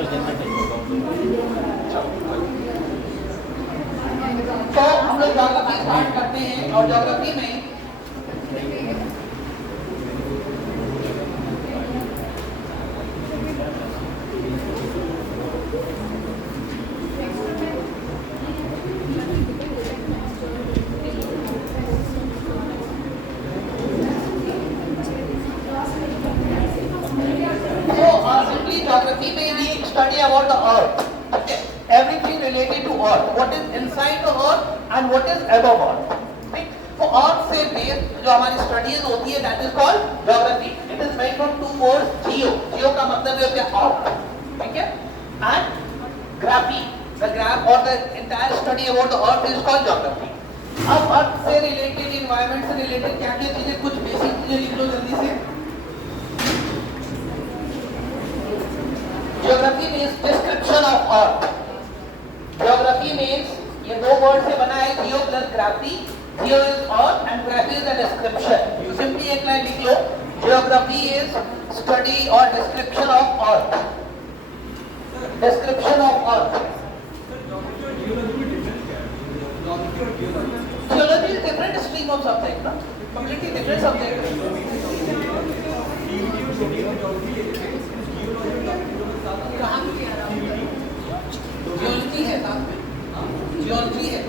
तो हम लोग ज्योग्राफी स्टार्ट करते हैं और ज्योग्राफी में geography में we study about the earth, okay? Everything related to earth, what is inside the earth and what is above earth, right? So earth से based जो हमारी studies होती है that is called geography. It is made from two words, geo. Geo का मतलब है earth, ठीक है? And graphy, the graph or the entire study about the earth is called geography. अब earth से related, environment से related क्या क्या चीजें, कुछ basic चीजें लिख लो जल्दी से. Geography means description of earth. Geography means ये दो वर्ड से बना है, geo plus graphy. Geo is earth and graphy is the description. You simply एक लाइन लिख लो. Geography is study or description of earth. Description of earth. Geology is different stream of subject, ना? Completely different subject. Geology है साथ में, geology है,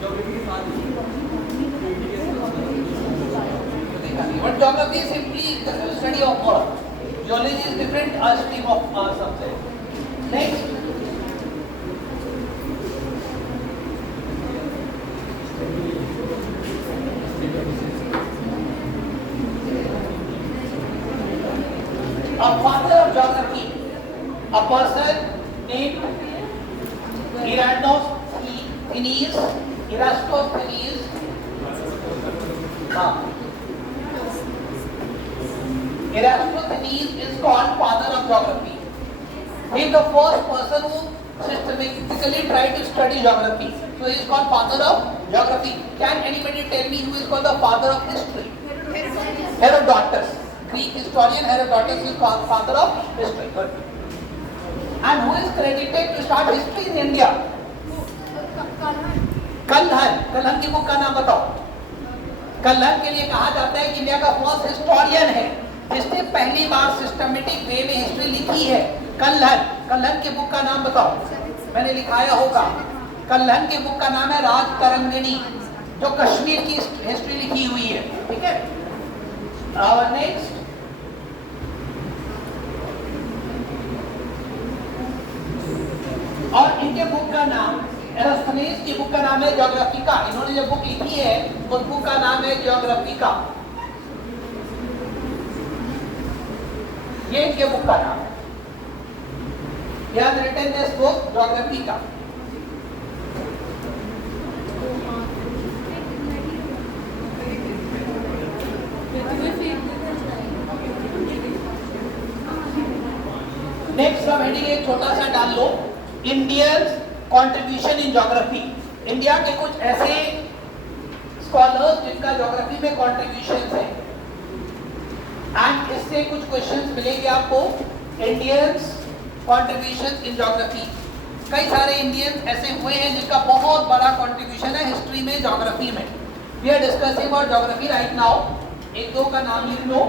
geography के साथ but geography is simply the study of earth. Geology is different stream of subject. Next, a father of geography, a person named Eratosthenes. Eratosthenes is called father of geography. He is the first person who systematically tried to study geography. So he is called father of geography. Can anybody tell me who is called the father of history? Herodotus. Greek historian Herodotus is called father of history. Good. And who is credited to start history in India? Kalhana की book का नाम बताओ. कल्हन के लिए कहा जाता है कि इंडिया का फर्स्ट हिस्टोरियन है जिसने पहली बार सिस्टमेटिक वे में हिस्ट्री लिखी है. कल्हन की बुक का नाम बताओ. मैंने लिखाया होगा. कल्हन की बुक का नाम है राजतरंगिणी, जो कश्मीर की हिस्ट्री लिखी हुई है. ठीक है. नेक्स्ट, और इनके बुक का नाम, एरास्टोनेस की बुक का नाम है ज्योग्राफिका. इन्होंने जो बुक लिखी है उस बुक का नाम है ज्योग्राफिका. ये इनके बुक का नाम है. They have written this book Geographica. Next sub heading एक छोटा सा डाल लो, Indians contribution in geography. India के कुछ ऐसे स्कॉलर्स जिनका ज्योग्राफी में कंट्रीब्यूशन है, एंड इससे कुछ क्वेश्चंस मिलेंगे आपको. Indians contribution in geography. कई सारे इंडियंस ऐसे हुए हैं जिनका बहुत बड़ा कंट्रीब्यूशन है हिस्ट्री में, ज्योग्राफी में. We are discussing about geography right now. एक दो का नाम लिख लो.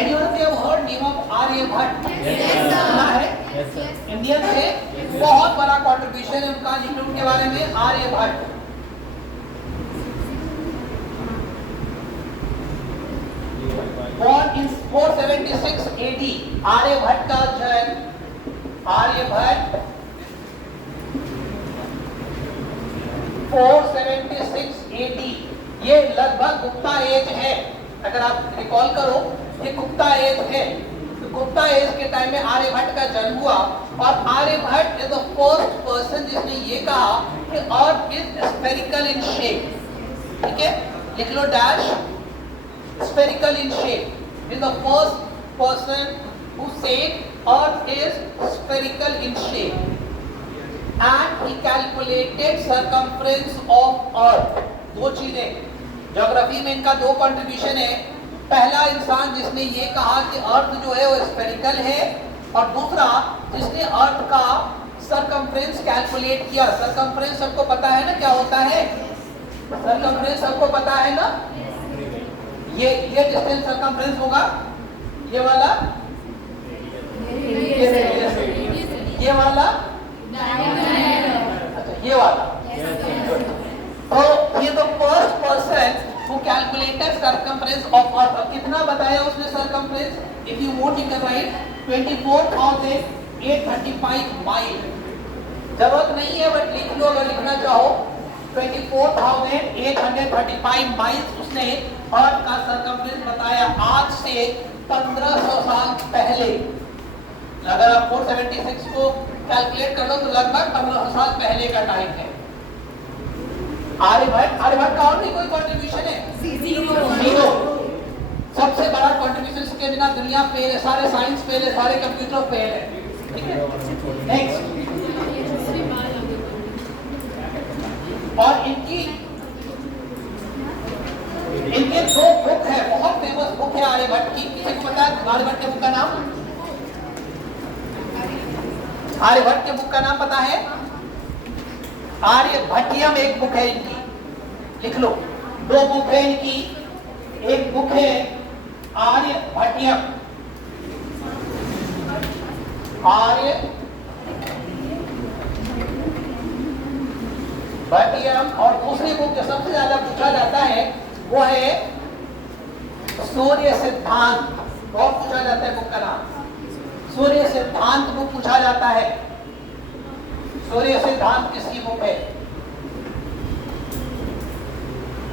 Anyone have heard name of Aryabhata? सुना है? इंडियन से बहुत बड़ा कंट्रीब्यूशन है उनका. लिख लो उनके बारे में. Aryabhata. Born in 476 AD. Aryabhata का जन्म, आर्यभट्ट 476 AD. ये लगभग गुप्ता एज है. अगर आप रिकॉल करो, ये गुप्ता एज है. तो गुप्ता एज के टाइम में आर्यभट्ट का जन्म हुआ, और Aryabhatta is the first person जिसने ये कहा कि earth is spherical in shape. ठीक है, लिख लो dash, spherical in shape. Is the first person who said earth is spherical in shape, and he calculated circumference of earth. दो चीजें ज्योग्राफी में इनका दो कंट्रीब्यूशन है. पहला इंसान जिसने ये कहा कि अर्थ जो है वो स्फेरिकल है, और दूसरा जिसने अर्थ का सरकमफ्रेंस कैलकुलेट किया। सरकमफ्रेंस सबको पता है ना क्या होता है? सरकमफ्रेंस सबको पता है ना? ये डिस्टेंस सरकमफ्रेंस होगा ये वाला, ये वाला, अच्छा ये वाला। तो ये तो first person who calculated circumference of earth। कितना बताया उसने circumference? if you want you can write 24,835 mile. जरूरत नहीं है बट लिख लो अगर लिखना चाहो। 24,835 माइल्स उसने अर्थ का circumference बताया आज से 1500 साल पहले। अगर आप 476 को कैलकुलेट कर लो तो लगभग 1500 साल पहले का टाइम है। आर्यभट्ट का और भी कोई कंट्रीब्यूशन है? जीरो। सबसे बड़ा कंट्रीब्यूशन के बिना दुनिया फेल है, सारे साइंस फेल है, सारे कंप्यूटर फेल है। ठीक है, नेक्स्ट। और इनके दो बुक है, बहुत फेमस बुक है आर्यभट्ट की। किसी को पता है आर्यभट्ट के बुक का नाम? आर्यभट्ट के बुक का नाम पता है? आर्यभट्टियम एक बुक है इनकी, लिख लो। दो बुक है इनकी, एक बुक है आर्यभट्टियम, आर्यभट्टियम, और दूसरी बुक जो सबसे ज्यादा पूछा जाता है वो है सूर्य सिद्धांत। बहुत पूछा जाता है बुक का नाम, सूर्य सिद्धांत बुक पूछा जाता है। सूर्य सिद्धांत किसकी बुक है?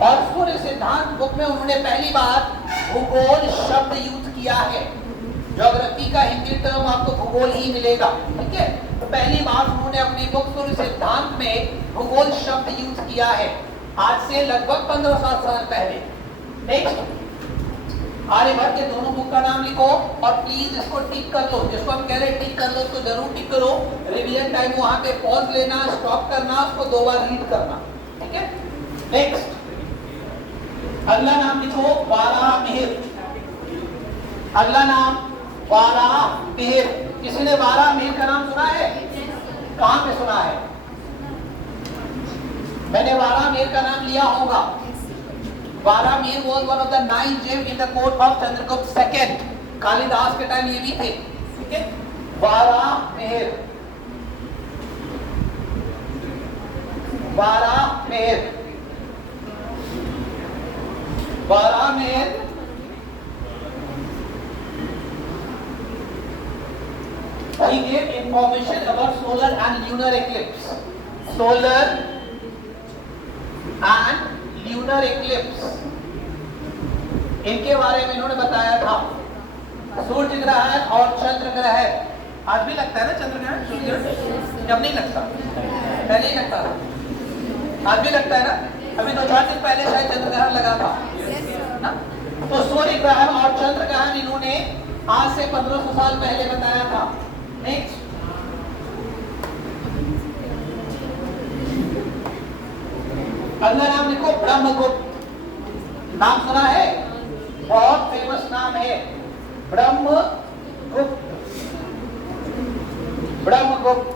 और सूर्य सिद्धांत बुक में उन्होंने पहली बार भूगोल शब्द यूज किया है। ज्योग्राफी का हिंदी टर्म आपको भूगोल ही मिलेगा। ठीक है, तो पहली बार उन्होंने अपनी बुक सूर्य सिद्धांत में भूगोल शब्द यूज किया है आज से लगभग 1500 साल पहले। नेक्स्ट, आर्यभट्ट के दोनों बुक का नाम लिखो और प्लीज इसको टिक कर लो। जिसको हम कह रहे हैं टिक कर लो तो जरूर टिक करो। रिवीजन टाइम वहां पे पॉज लेना, स्टॉप करना, उसको 2 बार रीड करना। ठीक है, नेक्स्ट। अगला नाम लिखो वारामिहिर। अगला नाम वारामिहिर। किसी ने वारामिहिर का नाम सुना है? कहां पे सुना है? मैंने वारामिहिर का नाम लिया होगा। वारामिहिर was one of the 9 gems in the court of Chandragupta II। Kalidas के टाइम ये भी थे। ठीक है, वारामिहिर, वारामिहिर, वारामिहिर he gave information about solar and lunar eclipse। solar and lunar eclipse इनके बारे में इन्होंने बताया था। सूर्य ग्रहण और चंद्र ग्रहण आज भी लगता है ना? चंद्र ग्रहण सूर्य जब नहीं लगता, पहले ही लगता था, आज भी लगता है ना? अभी 2-4 दिन पहले शायद चंद्र ग्रहण लगा था ना? तो सूर्य ग्रहण और चंद्र ग्रहण इन्होंने आज से 1500 साल पहले बताया था। नेक्स्ट, अगला नाम लिखो ब्रह्मगुप्त। नाम सुना है? बहुत फेमस नाम है ब्रह्मगुप्त। ब्रह्मगुप्त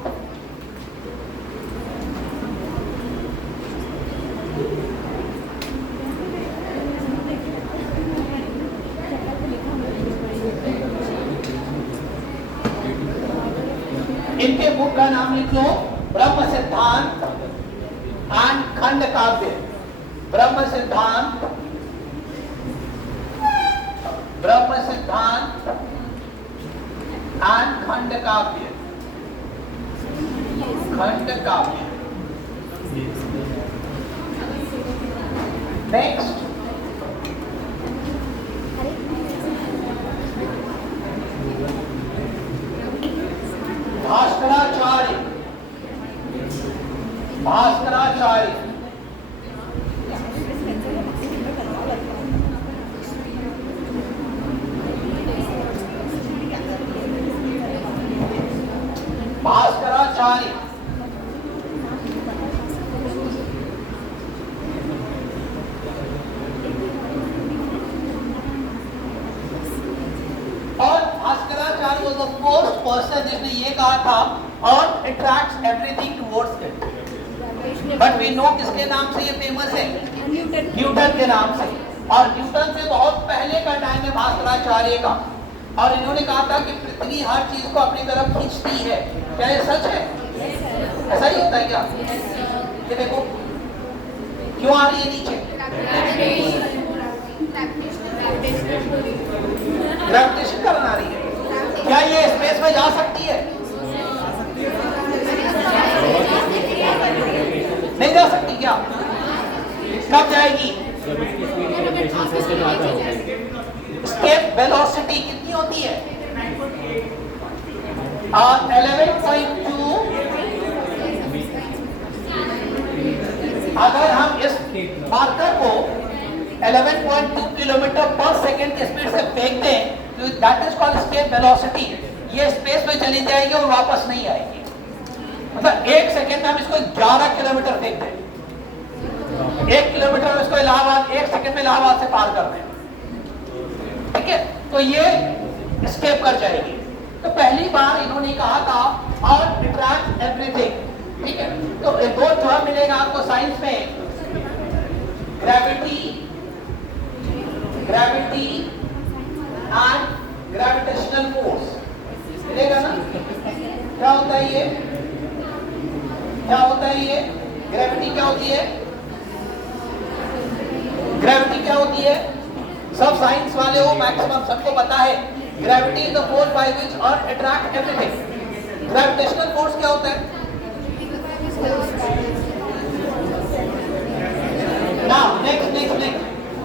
इनके बुक का नाम लिख लो ब्रह्म सिद्धांत एंड खंड काव्य। ब्रह्म सिद्धांत, ब्रह्म सिद्धांत एंड खंड काव्य। खंड काव्य। नेक्स्ट, भास्कराचार्य। भास्कराचार्य भास्कराचार्य और Bhaskaracharya was the first person जिसने ये कहा था और attracts everything towards it. But we know किसके नाम से ये फेमस है? न्यूटन के नाम से। और न्यूटन से बहुत पहले का टाइम है भास्कराचार्य का, और इन्होंने कहा था कि पृथ्वी हर चीज को अपनी तरफ खींचती है। क्या ये सच है? ऐसा ही होता है क्या? ये देखो क्यों आ रही है नीचे? ग्रेविटेशन करना आ रही है। क्या ये स्पेस में जा सकती है? नहीं जा सकती क्या? कब जाएगी? स्केप वेलोसिटी कितनी होती है? 11.2। अगर हम इस मार्कर को 11.2 किलोमीटर पर सेकेंड की स्पीड से फेंक दें तो that is called escape velocity. ये स्पेस में चली जाएगी और वापस नहीं आएगी। मतलब 1 सेकेंड में हम इसको 11 किलोमीटर फेंक दें। 1 किलोमीटर में इसको इलाहाबाद 1 सेकेंड में इलाहाबाद से पार कर दें, ठीक है? तो ये स्केप कर जाएगी। तो पहली बार इन्होंने कहा था और अट्रैक्ट एवरीथिंग, ठीक है? तो दो टर्म मिलेगा आपको साइंस में, ग्रेविटी एंड ग्रेविटेशनल फोर्स मिलेगा ना? क्या होता है ये? क्या होता है ये? ग्रेविटी क्या होती है? ग्रेविटी क्या होती है? सब साइंस वाले हो, मैक्सिमम सबको पता है। Gravity is the force by which earth attract everything. Gravitational force क्या होता है? Now next.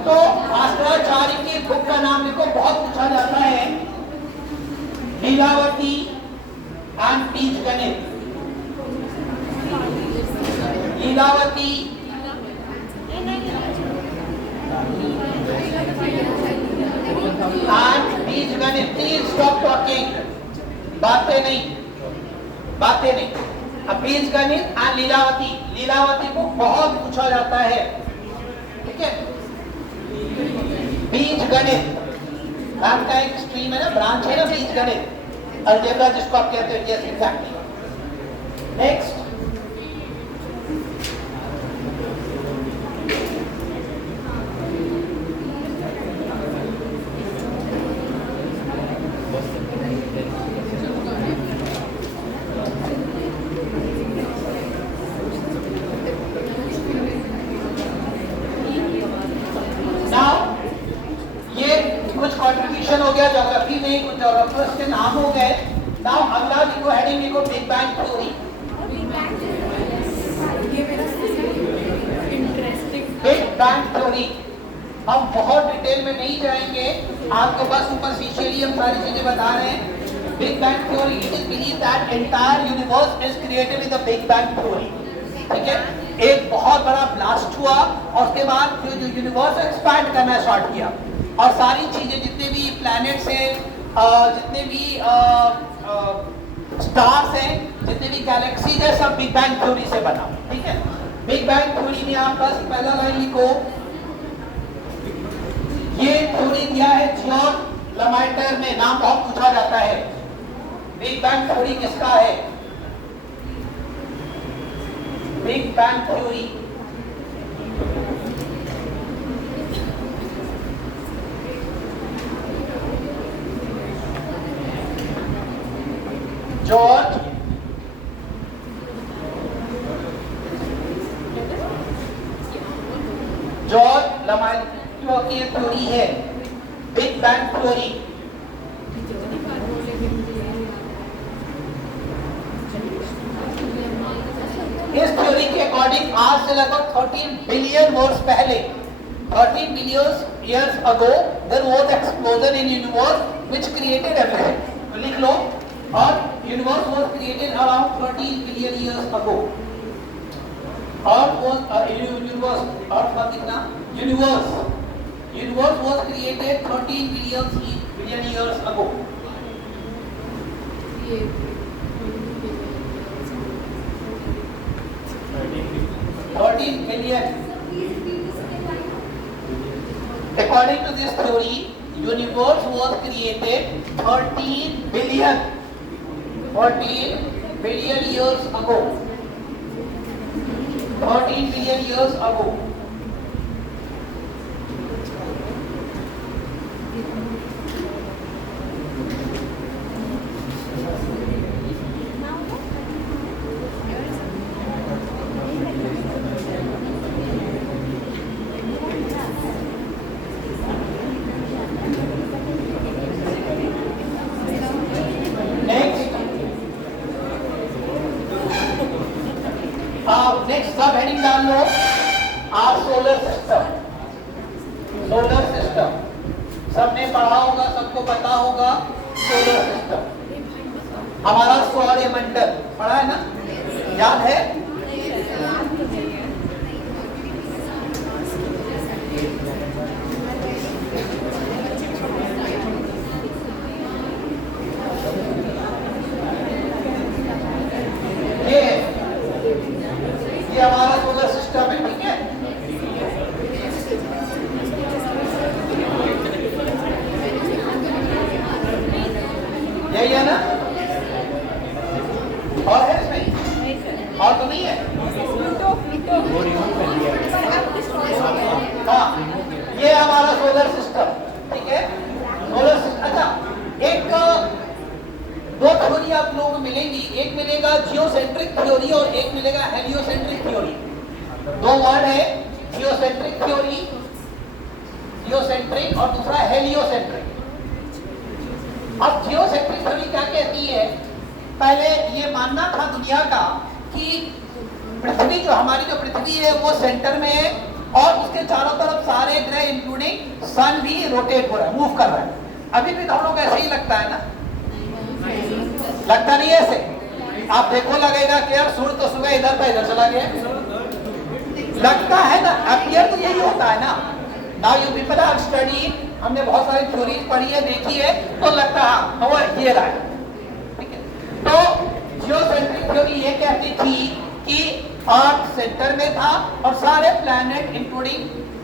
तो भास्कराचार्य की बुक का नाम देखो, बहुत पूछा जाता है, लीलावती एंड बीजगणित। लीलावती एंड बीजगणित। प्लीज स्टॉप टॉकिंग, बातें नहीं। अब बीजगणित एंड लीलावती को बहुत पूछा जाता है, ठीक है? बीजगणित मैथ का एक स्ट्रीम है ना, ब्रांच है ना बीजगणित, अलजेब्रा जिसको आप कहते हैं। Yes exactly. नेक्स्ट, हो गया ज्योग्राफी में, कुछ ज्योग्राफर्स के नाम हो गए। नाउ अगला लिखो, हेडिंग लिखो, big bang theory. Big bang theory हम बहुत डिटेल में नहीं जाएंगे, आपको बस सुपरफिशियली हम सारी चीजें बता रहे हैं। Big bang theory, it is believe that entire universe is created with the big bang theory, ठीक है? एक बहुत बड़ा ब्लास्ट हुआ और उसके बाद जो यूनिवर्स एक्सपैंड करना स्टार्ट किया और सारी चीजें, जितने भी प्लैनेट्स हैं, जितने भी स्टार्स हैं, जितने भी गैलेक्सीज हैं, सब बिग बैंग थ्योरी से बना, ठीक है? बिग बैंग थ्योरी में आप बस पहला लाइन लिखो, ये थ्योरी दिया है जॉन लमाइटर ने, नाम बहुत पूछा जाता है। बिग बैंग थ्योरी किसका है? बिग बैंग थ्योरी जॉर्ज लमाइटर की थ्योरी है, बिग बैंग थ्योरी। इस थ्योरी के अकॉर्डिंग आज से लगभग 13 बिलियन वर्ष पहले, 13 billion years ago, there was explosion in universe which created everything. तो लिख लो, और universe was created around 13 billion years ago. और universe, और कितना? Universe was created 13 billion years ago. 13 billion. According to this theory, universe was created 14 billion years ago. 13 billion years ago. Next sub heading डाल लो, our solar system. Solar system सबने पढ़ा होगा, सबको पता होगा। सोलर सिस्टम हमारा सौरमंडल पढ़ा है ना, याद है? ये हमारा सोलर सिस्टम है, ठीक है? यही है ना? और है इसमें? और तो नहीं है? हाँ, ये हमारा सोलर सिस्टम, ठीक है? Solar system. अच्छा, एक दो थ्योरी आप लोगों को मिलेंगी, एक मिलेगा जियोसेंट्रिक थ्योरी और एक मिलेगा हेलियोसेंट्रिक थ्योरी। दो वर्ड है, जियोसेंट्रिक थ्योरी, जियोसेंट्रिक, और दूसरा हेलियोसेंट्रिक। अब जियोसेंट्रिक थ्योरी क्या कहती है? पहले ये मानना था दुनिया का कि पृथ्वी, जो हमारी जो पृथ्वी है वो सेंटर में है और उसके चारों तरफ सारे ग्रह इंक्लूडिंग सन भी रोटेट हो रहा है, मूव कर रहा है। अभी भी हम लोग ऐसे ही लगता है ना? लगता नहीं है ऐसे? आप देखो लगेगा कि यार सूर्य तो सुबह इधर था इधर चला गया, लगता है ना? अपीयर तो यही होता है ना। Now you people are study, हमने बहुत सारी थ्योरीज पढ़ी है, देखी है, तो लगता है वो ये रहा है, ठीक है? तो जियोसेंट्रिक थ्योरी ये कहती थी कि अर्थ सेंटर में था और सारे planet including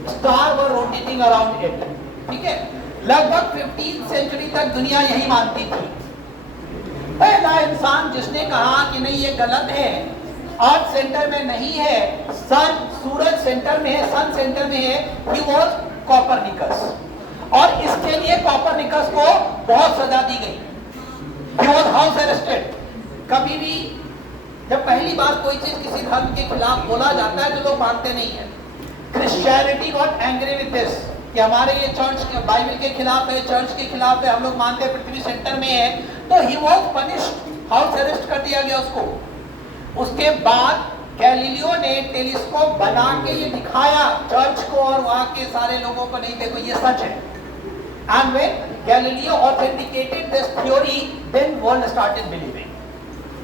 star were rotating around it, ठीक है? लगभग 15th सेंचुरी तक दुनिया यही मानती थी। पहला इंसान जिसने कहा कि नहीं ये गलत है, अर्थ सेंटर में नहीं है, सन, सूरज सेंटर में है, सन सेंटर में है, ही वाज कोपरनिकस। और इसके लिए कोपरनिकस को बहुत सजा दी गई, ही वाज हाउस अरेस्टेड। कभी भी जब पहली बार कोई चीज किसी धर्म के खिलाफ बोला जाता है तो लोग मानते नहीं है। Christianity got angry with this कि हमारे ये चर्च के बाइबल के खिलाफ है, चर्च के खिलाफ है, हम लोग मानते हैं पृथ्वी सेंटर में है, तो he was punished, house arrest कर दिया गया उसको। उसके बाद गैलीलियो ने टेलीस्कोप बना के ये दिखाया चर्च को और वहां के सारे लोगों को, नहीं देखो ये सच है। And when Galileo authenticated this theory, then world started believing,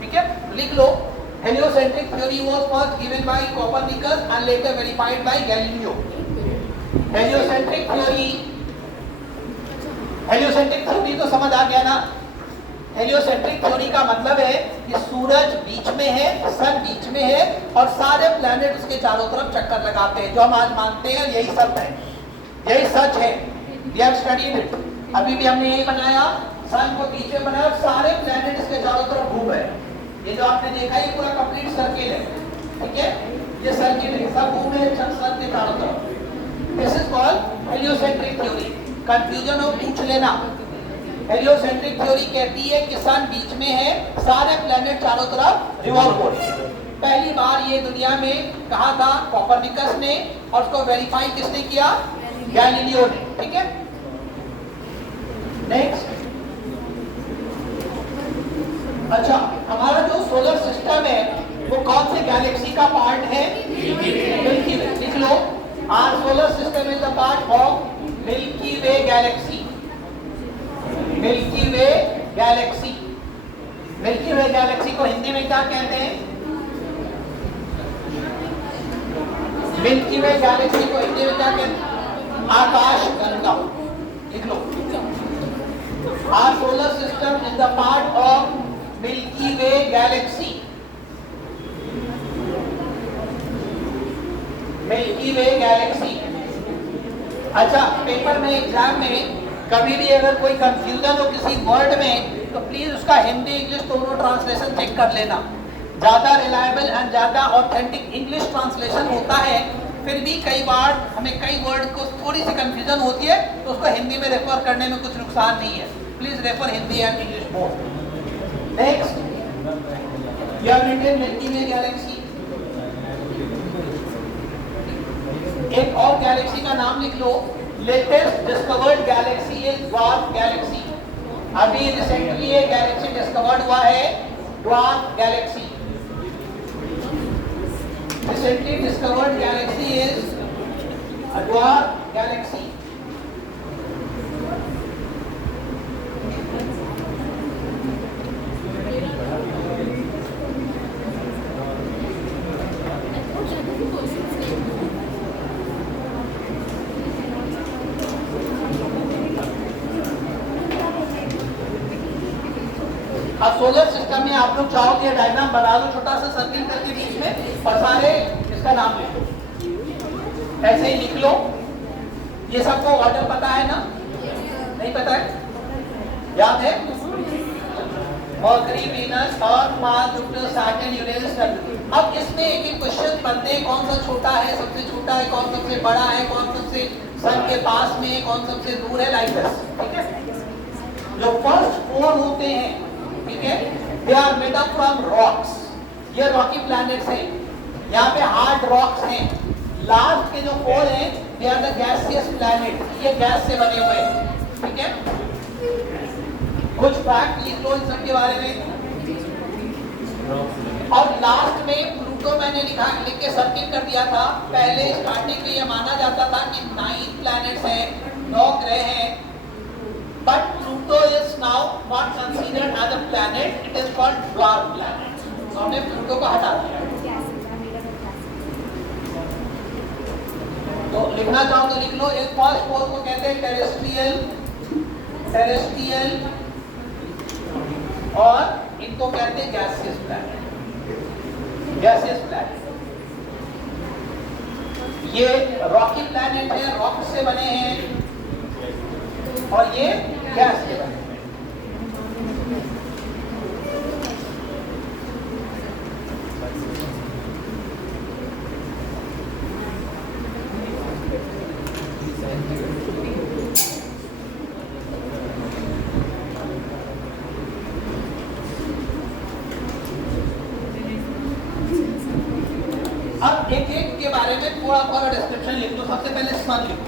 ठीक है? लिख लो, heliocentric theory was first given by Copernicus and later verified by Galileo. Heliocentric theory, heliocentric theory तो समझ आ गया ना? हेलियोसेंट्रिक थ्योरी का मतलब है कि सूरज बीच में है, सन बीच में है और सारे प्लैनेट उसके चारों तरफ चक्कर लगाते हैं, जो हम आज मानते हैं यही सत्य है, यही सच है। We have studied it. अभी भी हमने यही बनाया, सन को बीच में बनाया और सारे प्लैनेट इसके चारों तरफ घूम रहे हैं। ये जो आपने देखा ये पूरा कंप्लीट सर्किल है, ठीक है? ये सर्किल है, सब घूम रहे हैं सन के चारों तरफ। This is called heliocentric theory. Confusion हो पूछ लेना। हेलियोसेंट्रिक थ्योरी कहती है कि सन बीच में है, सारे प्लैनेट चारों तरफ रिवॉल्व हो रहे हैं। पहली बार ये दुनिया में कहा था कोपरनिकस ने, और उसको वेरीफाई किसने किया? गैलीलियो ने, ठीक है? नेक्स्ट, अच्छा, हमारा जो सोलर सिस्टम है वो कौन से गैलेक्सी का पार्ट है? Milky Way. लिख लो, our solar system is the part of Milky Way galaxy. Milky Way galaxy. Milky Way galaxy को हिंदी में क्या कहते हैं? मिल्की वे गैलेक्सी को हिंदी में क्या कहते हैं? आकाश गंगा। लिख लो, our solar system is the part of Milky Way galaxy. Milky Way galaxy. अच्छा, पेपर में एग्जाम में कभी भी अगर कोई कंफ्यूजन हो किसी वर्ड में तो प्लीज उसका हिंदी इंग्लिश दोनों ट्रांसलेशन चेक कर लेना। ज्यादा रिलायबल एंड ज्यादा ऑथेंटिक इंग्लिश ट्रांसलेशन होता है, फिर भी कई बार हमें कई वर्ड को थोड़ी सी कंफ्यूजन होती है तो उसको हिंदी में रेफर करने में कुछ नुकसान नहीं है। Please refer Hindi and English both. Next, you have written Milky Way galaxy. एक और गैलेक्सी का नाम लिख लो। Latest discovered galaxy is dwarf galaxy. अभी रिसेंटली एक गैलेक्सी डिस्कवर्ड हुआ है, dwarf galaxy. Recently discovered galaxy is a dwarf galaxy. अब सोलर सिस्टम में आप लोग चाहो कि डायग्राम बना दो छोटा सा सर्किल करके बीच में और सारे इसका नाम लिख लो, ऐसे ही लिख लो। ये सबको ऑर्डर पता है ना? नहीं पता है? याद है? मर्करी, वीनस, अर्थ, मार्स, जुपिटर, सैटर्न, यूरेनस। अब इसमें एक एक क्वेश्चन बनते हैं, कौन सा छोटा है, सबसे छोटा है, कौन सबसे बड़ा है, कौन सबसे सन के पास में है, कौन सबसे दूर है, लाइक दिस। ठीक है? जो फर्स्ट 4 होते हैं, ठीक है, they are made up from rocks. ये रॉकी प्लैनेट्स हैं, यहाँ पे हार्ड रॉक्स हैं। लास्ट के जो 4 हैं they are the gaseous planet, ये गैस से बने हुए हैं। ठीक है, कुछ फैक्ट लिख लो इन सब के बारे में। और लास्ट में प्लूटो मैंने लिख के सर्किल कर दिया था। पहले स्टार्टिंग में ये माना जाता था कि 9 प्लैनेट्स हैं, 9 ग्रह हैं, but Pluto is now not considered as a planet, it is called dwarf planet. तो हमने प्लूटो को हटा दिया। तो लिखना चाहो तो लिख लो। एक फर्स्ट 4 को कहते हैं टेरेस्ट्रियल और इनको कहते हैं गैसियस प्लैनेट। ये रॉकी प्लैनेट है, रॉक से बने हैं, और ये गैस के बने। अब एक एक के बारे में थोड़ा थोड़ा डिस्क्रिप्शन लिख दो। सबसे पहले सन लिखो।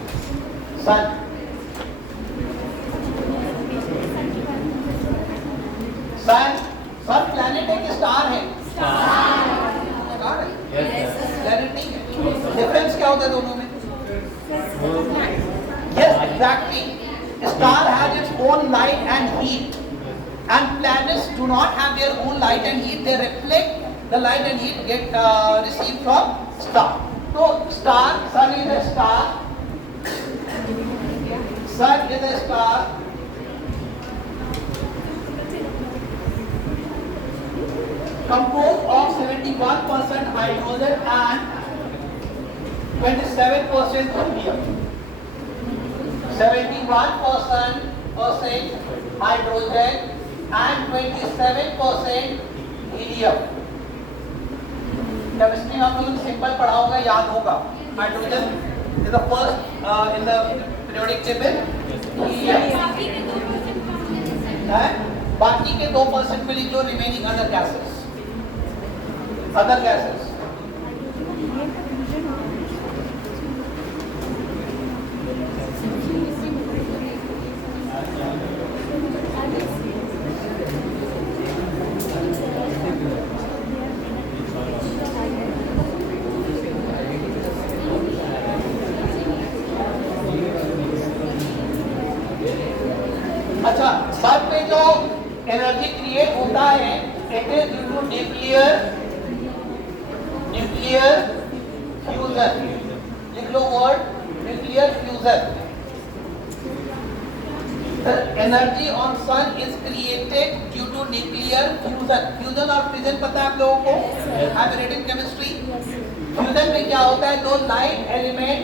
सन सन प्लैनेट है कि स्टार है? स्टार है। प्लैनेट नहीं है। डिफरेंस क्या होता है दोनों में? Yes, exactly. Star has its own light and heat and planets do not have their own light and heat. They reflect the light and heat get received from star. So star, sun is a star. Sun is a star. Composed of 71% hydrogen and 27% helium. 71% hydrogen and 27% helium. Chemistry में आप लोगों ने simple पढ़ा होगा, याद होगा। Hydrogen is the first in the periodic table. बाकी के 2% में लिख लो रिमेनिंग अदर गैसेस। अच्छा, सन पे जो एनर्जी क्रिएट होता है it is due to nuclear fusion. लिख लो word nuclear fusion. The energy on sun is created due to nuclear fusion. Fusion और fission पता है आप लोगों को? Have you read in chemistry? Fusion में क्या होता है? दो लाइट एलिमेंट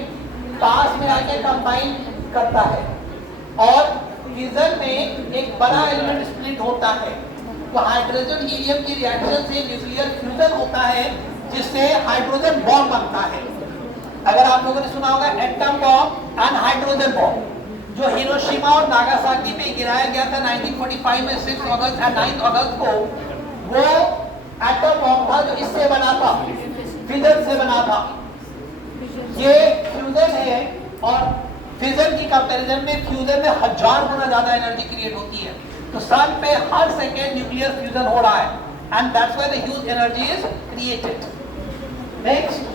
पास में आके कंबाइन करता है और फ्यूजन में एक बड़ा एलिमेंट स्प्लिट होता है, तो हाइड्रोजन हीलियम की रिएक्शन से न्यूक्लियर फ्यूजन होता है जिससे हाइड्रोजन बॉम्ब बनता है। अगर आप लोगों ने सुना होगा atom bomb and hydrogen bomb, जो हिरोशिमा और नागासाकी में गिराया गया था 1945 में 6 अगस्त और 9 अगस्त को, वो एटम बॉम्ब था जो इससे बना था, फ्यूजन से बना था। ये फ्यूजन है और फ्यूजन की कंपैरिजन में फ्यूजन में 1000 गुना ज्यादा एनर्जी क्रिएट होती है। तो सन पे हर सेकेंड न्यूक्लियर फ्यूजन हो रहा है and that's why the huge energy is created. Next,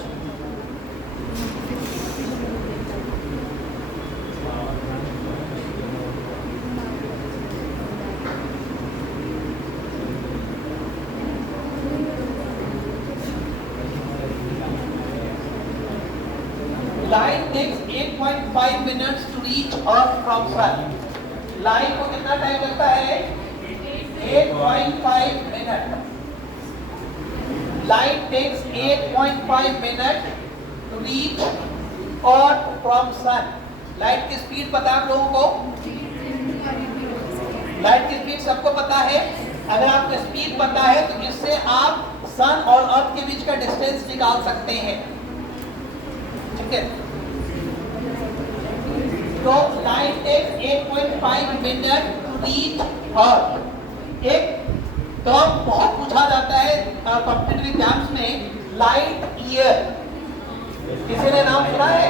Light takes 8.5 minutes to reach Earth from Sun. Light को कितना टाइम लगता है? 8.5 minute. Light takes 8.5 minutes to reach Earth from Sun. Light की speed पता है आप लोगों को? लाइट की स्पीड सबको पता है। अगर आपको स्पीड पता है तो इससे आप सन और अर्थ के बीच का डिस्टेंस निकाल सकते हैं। ठीक है, तो light takes 8.5 minute to reach Earth. एक टर्म बहुत पूछा जाता है कॉम्पिटिटिव एग्जाम्स में, लाइट ईयर। किसी ने नाम सुना है?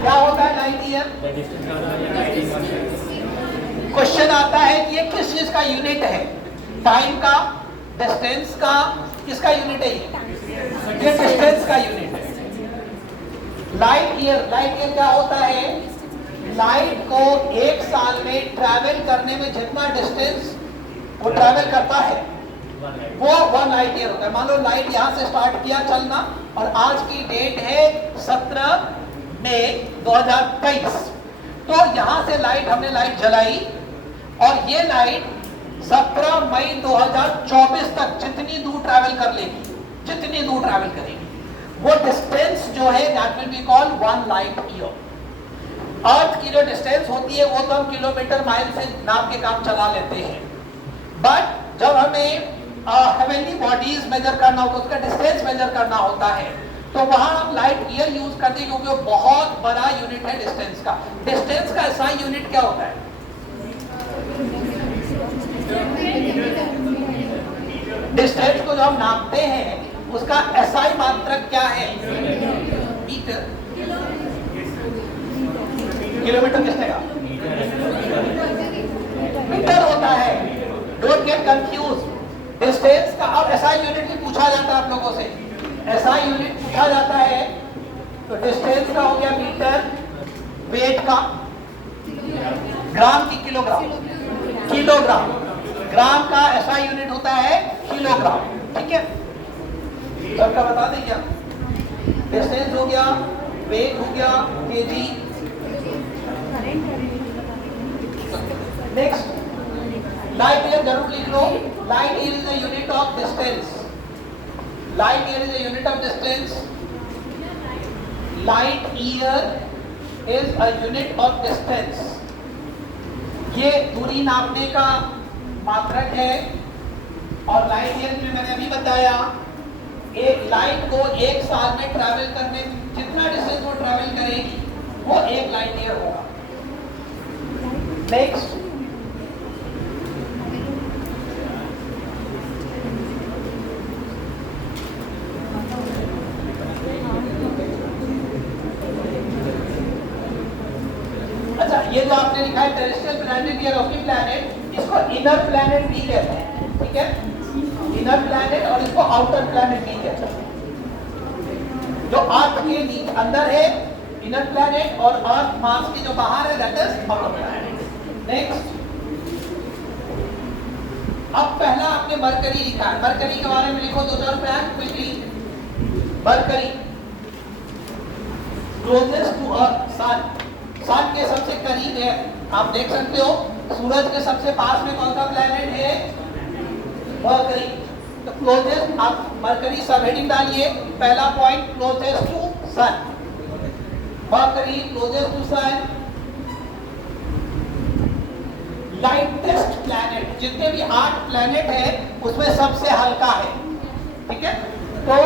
क्या होता है लाइट ईयर? क्वेश्चन आता है कि ये किस चीज का यूनिट है? टाइम का, डिस्टेंस का, किसका यूनिट है? ये डिस्टेंस का यूनिट है। लाइट ईयर क्या होता है? लाइट को एक साल में ट्रैवल करने में जितना डिस्टेंस वो ट्रैवल करता है वो 1 लाइट ईयर होता है। मान लो लाइट यहाँ से स्टार्ट किया चलना और आज की डेट है 17 मई 2023, तो यहाँ से हमने लाइट जलाई और ये लाइट 17 मई 2024 तक जितनी दूर ट्रैवल कर लेगी, जितनी दूर ट्रैवल करेगी, वो डिस्टेंस जो है that will be called 1 light year. Earth की जो डिस्टेंस होती है वो तो हम किलोमीटर माइल से नाप के काम चला लेते हैं, बट जब हमें हेवनली बॉडीज मेजर करना होता है, उसका डिस्टेंस मेजर करना होता है, तो वहां हम लाइट ईयर यूज करते हैं क्योंकि वो बहुत बड़ा यूनिट है डिस्टेंस का। डिस्टेंस का ऐसा यूनिट क्या होता है? डिस्टेंस को जो हम नापते हैं उसका एसआई मात्रक क्या है? मीटर। किलोमीटर किसने का? मीटर होता है। Don't get confuse. डिस्टेंस का अब एसआई यूनिट भी पूछा जाता है आप लोगों से, एसआई यूनिट पूछा जाता है तो डिस्टेंस का हो गया मीटर, वेट का, ग्राम की किलोग्राम, किलोग्राम, ग्राम का एसआई यूनिट होता है किलोग्राम। ठीक है, सबका बता दें क्या? डिस्टेंस हो गया, वेट हो गया, केजी। नेक्स्ट, लाइट ईयर जरूर लिख लो। Light year is the unit of distance. Light year is the unit of distance. Light year is a unit of distance. ये दूरी नापने का मात्रक है और लाइट ईयर में मैंने अभी बताया एक लाइट को एक साल में ट्रैवल करने जितना डिस्टेंस वो ट्रैवल करेगी वो 1 लाइट ईयर होगा। नेक्स्ट, अच्छा, ये जो आपने लिखा है टेरेस्ट्रियल प्लैनेट या रॉकी प्लैनेट, इसको इनर प्लैनेट भी कहते हैं। ठीक है, इनर प्लैनेट और इसको आउटर प्लैनेट भी कहते हैं। जो अर्थ के अंदर है इनर प्लैनेट और अर्थ मास के जो बाहर है that is outer planet. Next, अब पहला आपने मरकरी लिखा है। मरकरी के बारे में लिखो 2-4 fact quickly. Mercury closest to earth, sun, sun के सबसे करीब है। आप देख सकते हो सूरज के सबसे पास में कौन सा प्लैनेट है? मरकरी। तो क्लोजेस्ट, आप मरकरी सब हेडिंग डालिए। पहला point closest to sun, Mercury closest to sun. Lightest planet, जितने भी 8 प्लैनेट है उसमें सबसे हल्का है। ठीक है, तो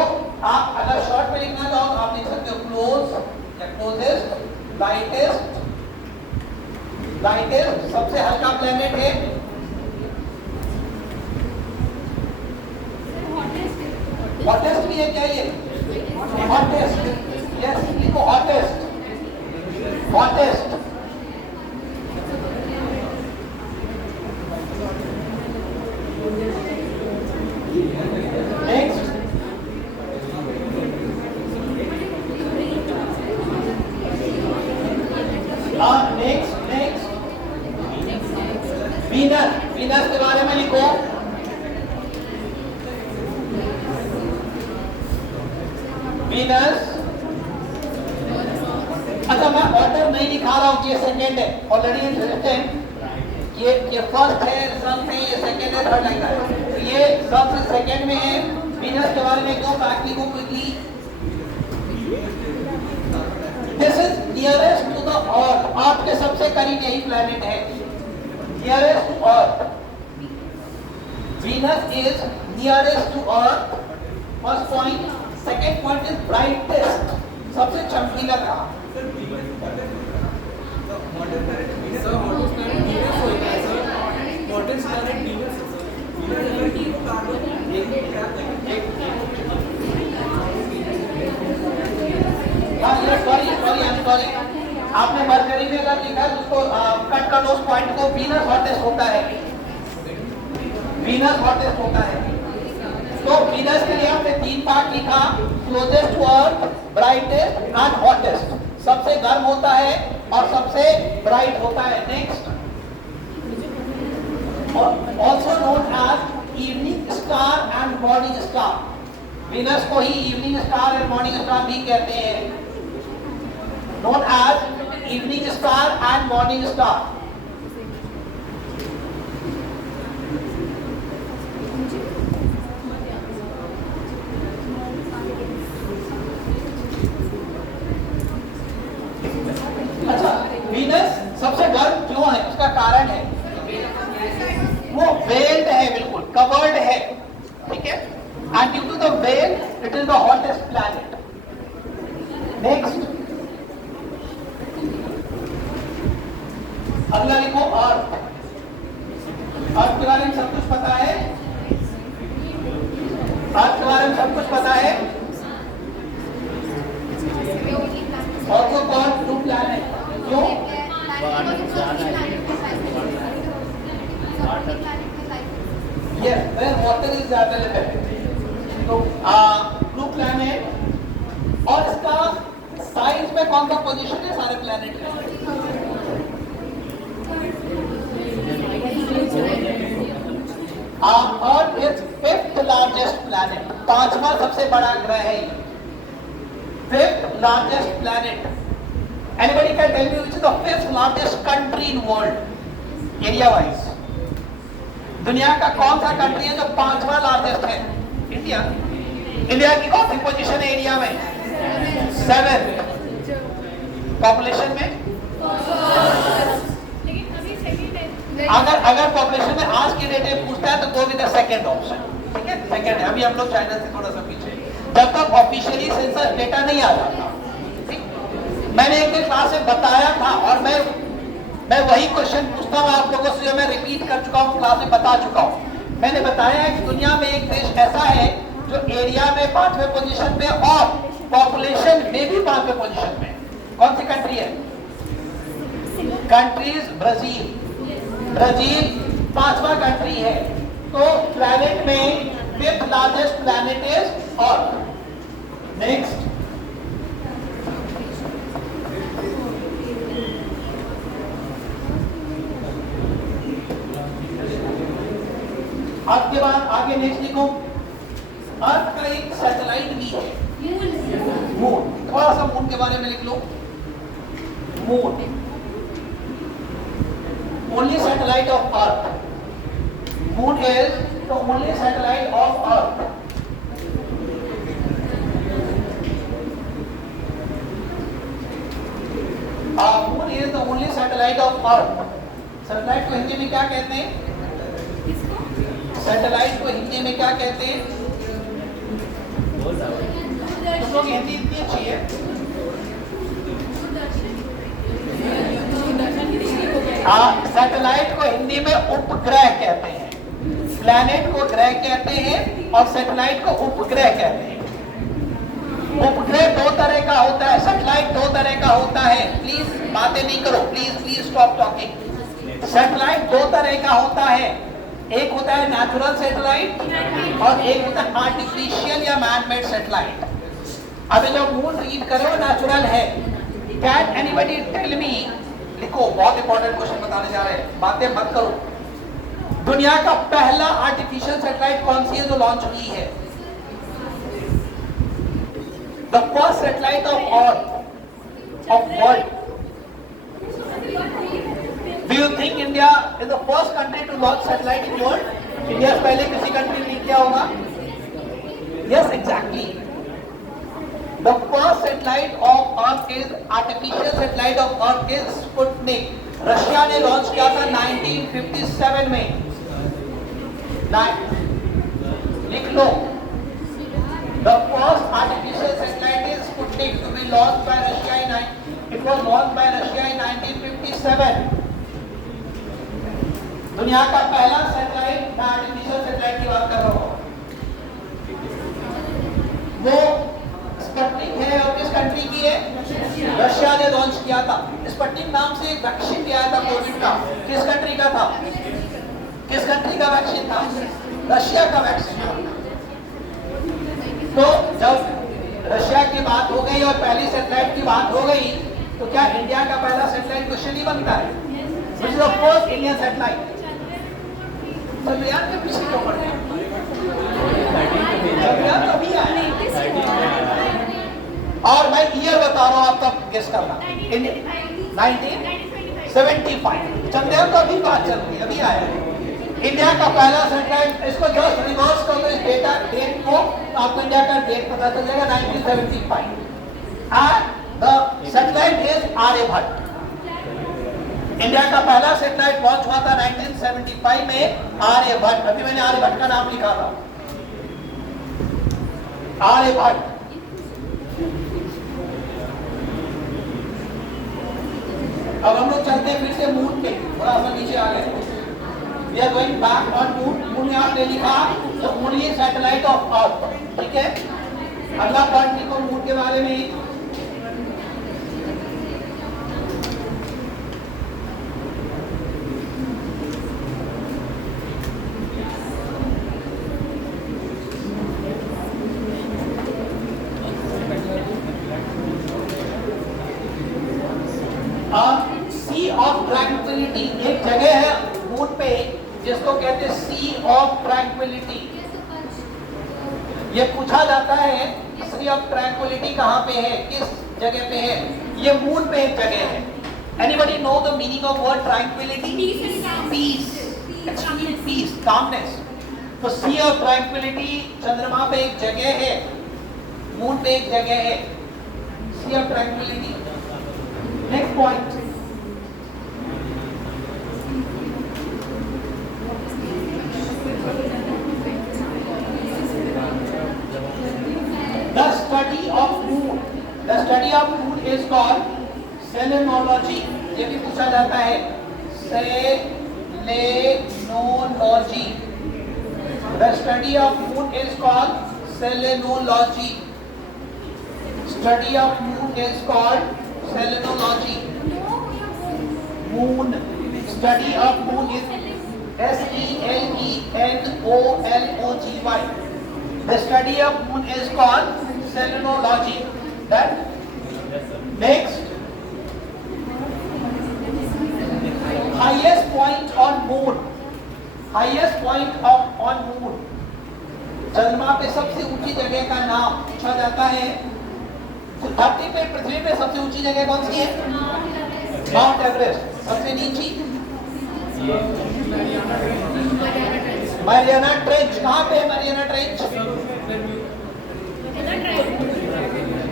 आप अगर शॉर्ट में लिखना चाहो तो आप लिख सकते हो क्लोज या क्लोजेस्ट, लाइटेस्ट, लाइटेस्ट सबसे हल्का प्लैनेट है। हॉटेस्ट भी है क्या ये? हॉटेस्ट, यस लिखो hottest, hottest. Next next Venus, Venus के बारे में लिखो। वीनस, अच्छा मैं ऑर्डर नहीं दिखा रहा हूँ, ये सेकेंड है ऑलरेडी इंटरेस्टेड, ये फर्स्ट है, रिजल्ट है, ये सेकेंड है, थर्ड लाइन है, तो ये सबसे सेकेंड में है। वीनस के बारे में क्यों फैक्ट लिखो quickly. This is nearest to the Earth, आपके सबसे करीब यही प्लैनेट है, nearest to Earth. Venus is nearest to Earth, first point. Second point is brightest, सबसे चमकीला ग्रह। सॉरी, आपने मरकरी में अगर लिखा है तो उसको कट कर दो, उस पॉइंट को। वीनस हॉटेस्ट होता है, वीनस हॉटेस्ट होता है। तो वीनस के लिए आपने 3 पार्ट लिखा, closest to earth, brightest and hottest. सबसे गर्म होता है और सबसे ब्राइट होता है। Next, also known as evening star and morning star. Venus को ही evening star and morning star भी कहते हैं, known as evening star and morning star. अच्छा, वीनस सबसे गर्म क्यों है, उसका कारण है वो वेल्ड है, बिल्कुल कवर्ड है, ठीक है, and due to the well it is the hottest planet. Next, अगला लिखो अर्थ। अर्थ के बारे में सब कुछ पता है, अर्थ के बारे में सब कुछ पता है। ऑल्सो कॉल्ड ब्लू प्लैनेट, क्यों? Yes, where water is available. तो ब्लू प्लैनेट, और इसका साइज में कौन सा पोजीशन है सारे प्लैनेट में? Earth is 5th largest planet, 5वां सबसे बड़ा ग्रह है, 5th largest planet. Anybody can tell me which is the 5th largest country in world area wise? दुनिया का कौन सा कंट्री है जो 5वां लार्जेस्ट है? इंडिया। इंडिया की कौन सी पोजीशन है एरिया में? 7। पॉपुलेशन में अगर पॉपुलेशन में आज की डेट में पूछता है तो go with the second option, ठीक है, सेकंड है। अभी हम लोग चाइना से थोड़ा सा पीछे, जब तक ऑफिशियली सेंसस डेटा नहीं आ जाता। ठीक, मैंने एक क्लास में बताया था, और मैं वही क्वेश्चन पूछता हूँ आप लोगों से जो मैं रिपीट कर चुका हूँ, क्लास में बता चुका हूँ। मैंने बताया है कि दुनिया में एक देश ऐसा है जो एरिया में 5वें पोजीशन पे और पॉपुलेशन में भी 5वें पोजीशन पे। कौन सी कंट्री है? Countries Brazil. ब्राजील 5वां कंट्री है। तो प्लैनेट में 5th largest planet is earth. Next, earth के बाद आगे नेक्स्ट लिखो, अर्थ का एक सैटेलाइट भी है, मून। थोड़ा सा मून के बारे में लिख लो। Moon only satellite of earth. Moon is the only satellite of earth. Moon is the only satellite of earth. Satellite को हिंदी में क्या कहते हैं? सैटेलाइट को हिंदी में क्या कहते हैं? तुम लोग हिंदी इतनी अच्छी है। हाँ, सैटेलाइट को हिंदी में उपग्रह कहते हैं। प्लैनेट को ग्रह कहते हैं और सैटेलाइट को उपग्रह कहते हैं। उपग्रह दो तरह का होता है, सैटेलाइट दो तरह का होता है। प्लीज बातें नहीं करो, प्लीज स्टॉप टॉकिंग। सैटेलाइट दो तरह का होता है, एक होता है नेचुरल सैटेलाइट और एक होता है आर्टिफिशियल या मैन-मेड सैटेलाइट। अभी जो मून रीड करो नेचुरल है। कैन एनीबॉडी टेल मी, लिखो, बहुत इंपॉर्टेंट क्वेश्चन बताने जा रहे हैं, बातें मत करो। दुनिया का पहला आर्टिफिशियल सैटेलाइट कौन सी है जो लॉन्च हुई है? The first satellite of earth of world. Do you think India is the first country to launch satellite in the world? India से पहले किसी कंट्री ने किया होगा? Yes, exactly. The first satellite of Earth is artificial satellite of Earth is Sputnik. Russia ने launch किया था 1957 में। लिख लो। The first artificial satellite is Sputnik to be launched by Russia it was launched by Russia in 1957. दुनिया का पहला satellite, मैं artificial satellite की बात कर रहा हूँ, वो स्पुतनिक है और किस कंट्री की है? रशिया ने लॉन्च किया था। स्पुतनिक नाम से एक वैक्सीन भी आया था कोविड का, किस कंट्री का था? किस कंट्री का वैक्सीन था? रशिया का वैक्सीन था। तो जब रशिया की बात हो गई और पहली सैटेलाइट की बात हो गई, तो क्या इंडिया का पहला सैटेलाइट क्वेश्चन ही बनता है? Which is the first Indian satellite? तो यार के पीछे क्यों पड़ गए? यार कभी आए और मैं ईयर बता रहा हूँ, आप तब गेस करना। 1975। चंद्रयान तो अभी बात चल रही है, अभी आया है। इंडिया का पहला सैटेलाइट, इसको जस्ट रिवर्स कर दो इस डेट को, आपको इंडिया का डेट पता चल जाएगा 1975। And the satellite is Aryabhata. India का पहला सैटेलाइट लॉन्च हुआ था 1975 में, आर्यभट्ट। अभी मैंने आर्यभट्ट का नाम लिखा था, आर्यभट्ट। अब हम लोग चलते हैं फिर से मून पे, थोड़ा सा नीचे आ गए। We are going back on moon. Moon यहाँ पे लिखा तो only satellite of Earth, ठीक है। अगला पॉइंट लिखो मून के बारे में। सी ऑफ ट्रैंक्विलिटी, एक जगह है मून पे जिसको कहते हैं सी ऑफ ट्रैंक्विलिटी। ये पूछा जाता है सी ऑफ ट्रैंक्विलिटी कहाँ पे है, किस जगह पे है? ये मून पे एक जगह है। Anybody know the meaning of word tranquillity? Peace, extreme peace, calmness. तो सी ऑफ ट्रैंक्विलिटी चंद्रमा पे एक जगह है, मून पे एक जगह है, sea of tranquillity. Next point, the study of moon, the study of moon is called selenology. ये भी पूछा जाता है, selenology. The study of moon is called selenology. Study of moon is called selenology. Moon, study of moon is SELENOLOGY। The study of moon is called selenology. Then next, highest point on moon, highest point on moon, चंद्रमा पे सबसे ऊंची जगह का नाम पूछा जाता है। धरती पे, पृथ्वी पे सबसे ऊंची जगह कौन सी है? Mount Everest. सबसे नीची मैरियाना ट्रेंच। कहाँ पे है मैरियाना ट्रेंच?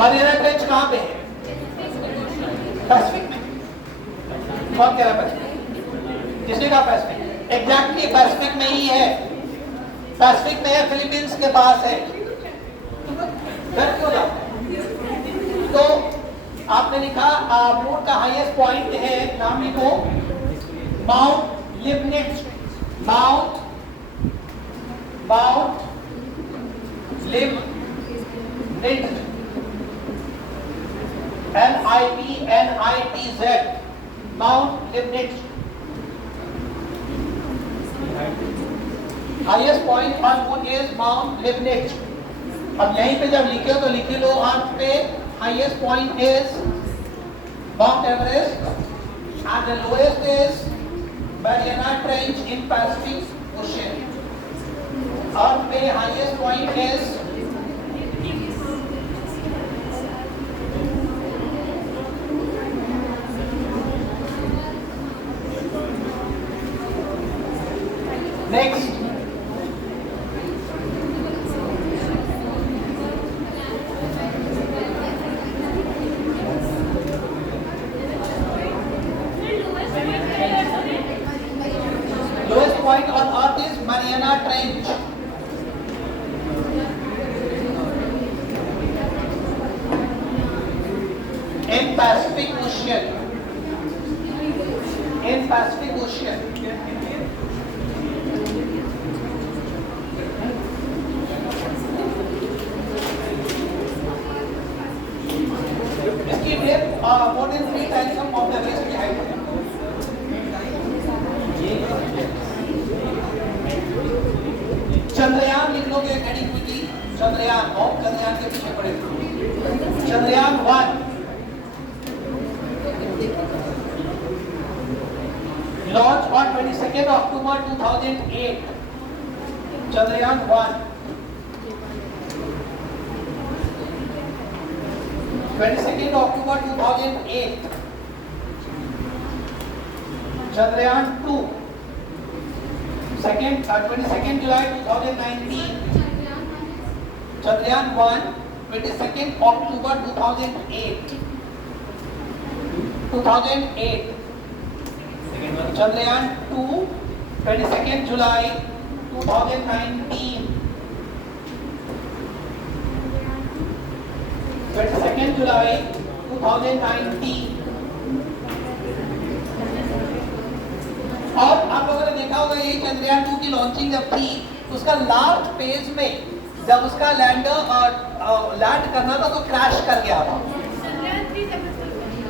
मैरियाना ट्रेंच कहाँ पे है? पैसिफिक में। कौन कह रहा है पैसिफिक? किसने कहा पैसिफिक? एग्जैक्टली पैसिफिक में ही है, पैसिफिक में है, फिलीपींस के पास है। तो आपने लिखा मून का हाईएस्ट पॉइंट है, नाम लिखो Mount Leibnitz, Mount Leibnitz, LIBNITZ, Mount Leibnitz. Highest point on moon is Mount Leibnitz. अब यहीं पे जब लिखे तो लिख लो आप पे highest point is Mount Everest and the lowest is Mariana Trench in Pacific Ocean. Earth पे highest point is next point on earth is Mariana Trench. In Pacific Ocean. In Pacific Ocean. इसकी depth more than 3 times of Mount Everest की height है। चंद्रयान लिख लोगे heading quickly, Chandrayaan और चंद्रयान के पीछे पड़े। Chandrayaan 1 launch on 22 October 2008। Chandrayaan 1 22 October 2008। Chandrayaan 2 22 July 2019। Chandrayaan 1 22 October 2008। Chandrayaan 2 22 July 2019। 22 July 2019। और आप लोगों ने देखा होगा ये चंद्रयान 2 की लॉन्चिंग जब थी उसका लास्ट फेज में जब उसका लैंड करना था तो क्रैश कर गया था।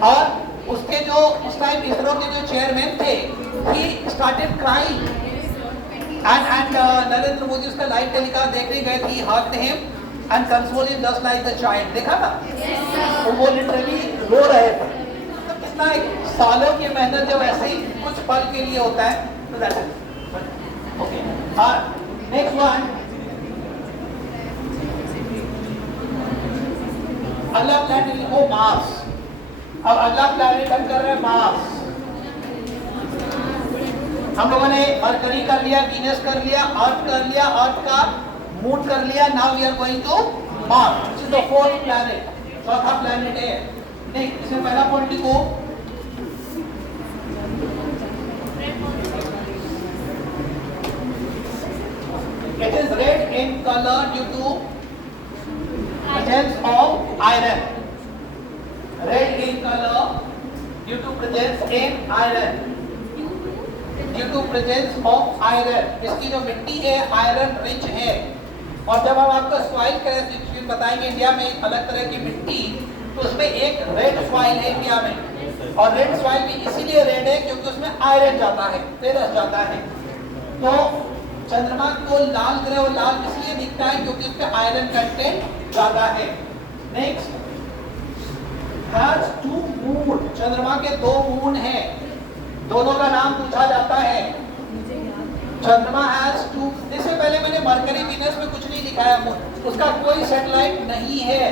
और उसके जो उस टाइम इसरो के जो चेयरमैन थे he started crying and Narendra Modi उसका लाइव टेलीकास्ट देखने गए थे, hurt him and console him just like the child. देखा था? तो वो लिटरली रो रहे थे। कितना एक सालों की मेहनत जब ऐसे ही कुछ पल के लिए होता है तो that is okay. Next one, अगला प्लैनेट लिखो मार्स। अब अगला प्लैनेट हम कर रहे हैं मार्स। हम लोगों ने मरकरी कर लिया, वीनस कर लिया, अर्थ कर लिया, अर्थ का मून कर लिया। Now we are going to Mars, this is the fourth planet, चौथा प्लैनेट है। नेक्स्ट, इसमें पहला पॉइंट लिखो it is red in color due to presence of iron. Red in color due to presence in iron. Due to presence of iron. इसकी जो मिट्टी है iron rich है। और जब हम आपको सॉइल कैरेक्टरिस्टिक्स बताएंगे इंडिया में एक अलग तरह की मिट्टी, तो उसमें एक रेड सॉइल है इंडिया में। और रेड सॉइल भी इसीलिए रेड है क्योंकि उसमें आयरन जाता है, फेरस जाता है। तो चंद्रमा को लाल ग्रह और लाल इसलिए दिखता है क्योंकि उसमें आयरन कंटेंट ज्यादा है। Next, has 2 moon. चंद्रमा के 2 मून हैं, दोनों का नाम पूछा जाता है। चंद्रमा हैज 2, इससे पहले मैंने मरकरी वीनस में कुछ नहीं लिखा है मून, उसका कोई सैटेलाइट नहीं है।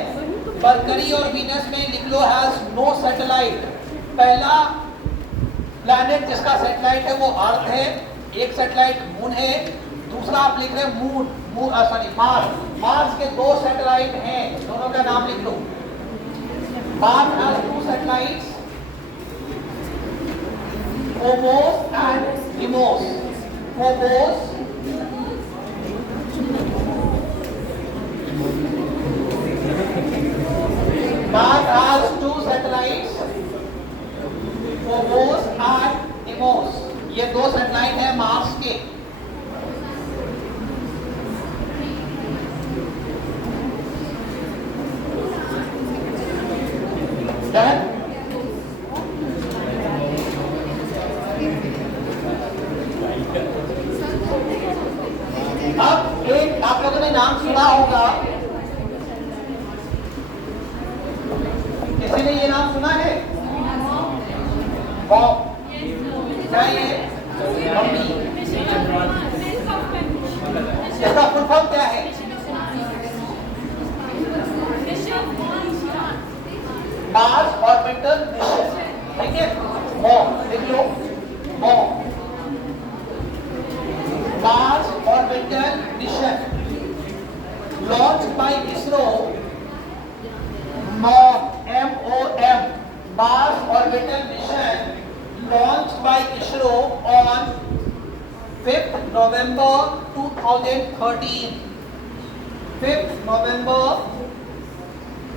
मरकरी और वीनस में लिख लो हैज नो सैटेलाइट। पहला प्लैनेट जिसका सैटेलाइट है वो अर्थ है, एक सैटेलाइट मून है। दूसरा आप लिख रहे हैं मार्स। मार्स के 2 सैटेलाइट हैं, दोनों का नाम लिख लो। Mars has 2 satellites, Phobos and Deimos. Phobos Mars has two satellites. Phobos and Deimos. ये दो सैटेलाइट है मार्स के. अब एक आप लोगों ने नाम सुना होगा, किसी ने ये नाम सुना है? बॉब. क्या ये? मम्मी. इसका फुल फॉर्म क्या है? Mars orbital mission. ठीक है, मॉम लिख लो. MOM Mars Orbital Mission launched by ISRO. MOM, M-O-M, Mars Orbital Mission launched by ISRO on 5th November 2013. 5th November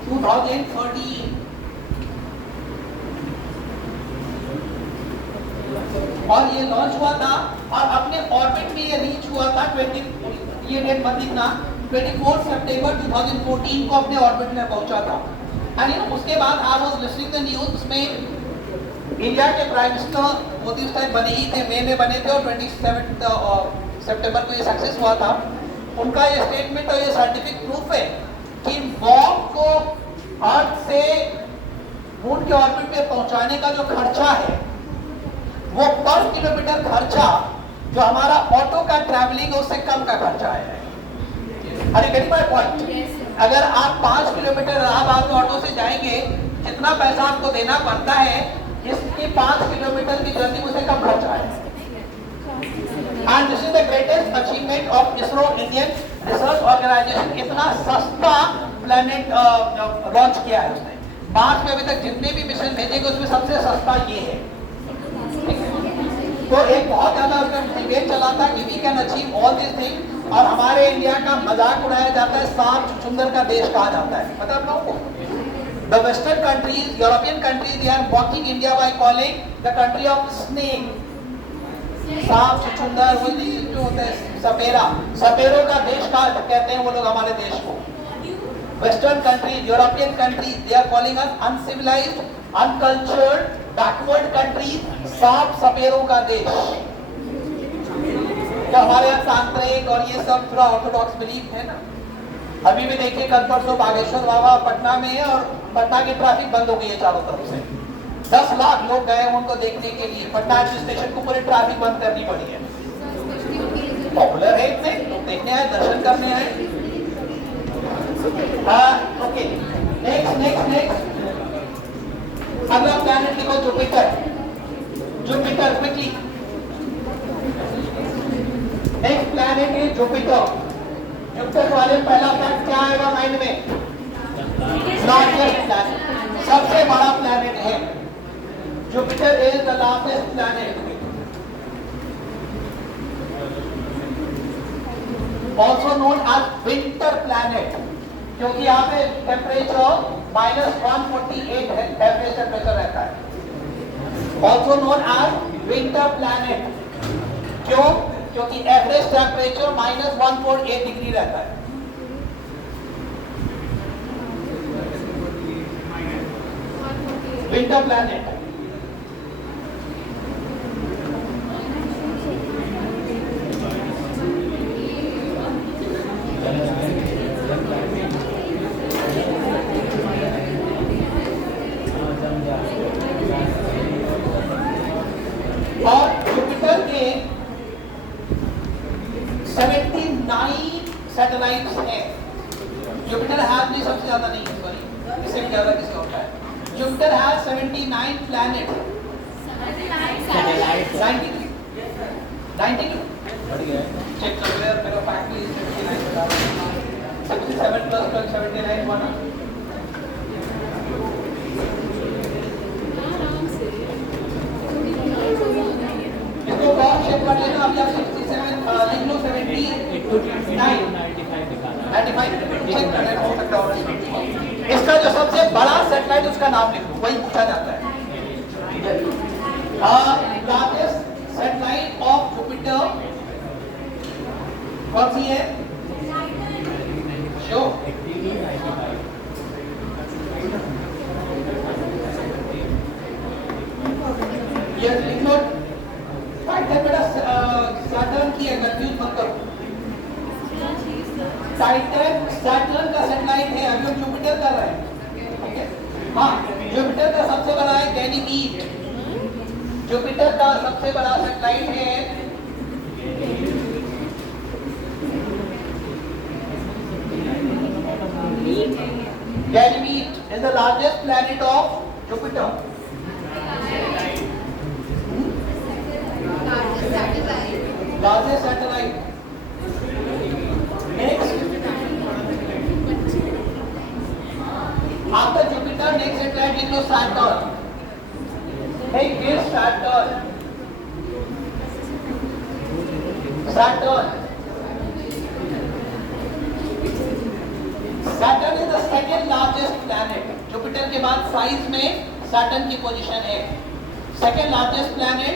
2013. और ये लॉन्च हुआ था और अपने ऑर्बिट में ये रीच हुआ था 20, ये डेट मत लिखना, 24 सितंबर 2014 को अपने ऑर्बिट में पहुंचा था. एंड उसके बाद I was listening the news, उसमें इंडिया के प्राइम मिनिस्टर मोदी उस टाइम बने ही थे, मई में बने थे और 27 सितंबर को ये सक्सेस हुआ था. उनका ये स्टेटमेंट और ये साइंटिफिक प्रूफ है कि मॉम को अर्थ से मून के ऑर्बिट पे पहुंचाने का जो खर्चा है वो पर किलोमीटर खर्चा जो हमारा ऑटो का ट्रैवलिंग है उससे कम का खर्चा है. अरे गेटिंग माय पॉइंट? अगर आप 5 किलोमीटर इलाहाबाद में ऑटो से जाएंगे, जितना पैसा आपको देना पड़ता है इसकी 5 किलोमीटर की जर्नी उससे कम खर्चा है. And this is the greatest achievement of ISRO, Indian research organisation. इतना सस्ता प्लेनेट लॉन्च किया है उसने. मार्स में अभी तक जितने भी मिशन भेजेंगे उसमें सबसे सस्ता ये है. तो एक बहुत ज्यादा उसका डिबेट चला था कि we can achieve all this thing, और हमारे इंडिया का मजाक उड़ाया जाता है, सांप चुचुंदर का देश कहा जाता है. पता है आप लोगों को? The western countries, European countries, they are mocking India by calling the country of snake. सांप चुचुंदर वो जो होता है सपेरा, सपेरों का देश का कहते हैं वो लोग हमारे देश को. Western countries, European countries, they are calling us uncivilised, uncultured, backward countries, सांप सपेरों का देश. तो हमारे यहाँ तांत्रिक और ये सब थोड़ा ऑर्थोडॉक्स बिलीफ है ना. अभी भी देखिए कल परसों बागेश्वर बाबा पटना में है और पटना की ट्रैफिक बंद हो गई है चारों तरफ से. 10 लाख लोग गए उनको देखने के लिए. पटना स्टेशन को पूरी ट्रैफिक बंद करनी पड़ी है. पॉपुलर है इतने लोग देखने आए, दर्शन करने आए. ओके, नेक्स्ट अगला प्लैनेट लिखो Jupiter. Jupiter quickly. Next planet है जुपिटर. जुपिटर वाले पहला फैक्ट क्या आएगा माइंड में? लार्जेस्ट प्लैनेट, सबसे बड़ा प्लैनेट है. Jupiter is the largest planet. Also known as winter planet, क्योंकि यहाँ पे टेम्परेचर -148 है, एवरेज टेम्परेचर रहता है. Also known as winter planet. क्यों? क्योंकि एवरेज टेम्परेचर -148 डिग्री रहता है. Winter planet. और जुपिटर के 79 सैटेलाइट्स हैं. जुपिटर हैज भी सबसे ज्यादा नहीं, सॉरी इससे भी ज्यादा किसी और का है. Jupiter has 79 planet. 92 चेक कर ले मेरा फैक्ट इज 79 बता रहा हूं. 67 प्लस 12 79 हुआ ना. पढ़ लेना। अभी आप 67 लिख लो, 79 95 चेक कर लेना, हो सकता है। इसका जो सबसे बड़ा सैटेलाइट उसका नाम लिख लो, वही पूछा जाता है। लार्जेस्ट सैटेलाइट ऑफ जुपिटर कौन सी है? शो ये लिख लो। टाइटन बेटा सैटर्न की है, कंफ्यूज मत करो। टाइटन सैटर्न का सैटेलाइट है, अभी हम जुपिटर कर रहे हैं, ठीक है। हाँ, जुपिटर का सबसे बड़ा है गैनीमीड। जुपिटर का सबसे बड़ा सैटेलाइट है Ganymede, is the largest planet of Jupiter. Largest satellite. Next, after Jupiter, next satellite लिख लो Saturn. Hey, here's Saturn. Saturn. Saturn is the second largest planet. Jupiter के बाद साइज में Saturn की position है। Second largest planet.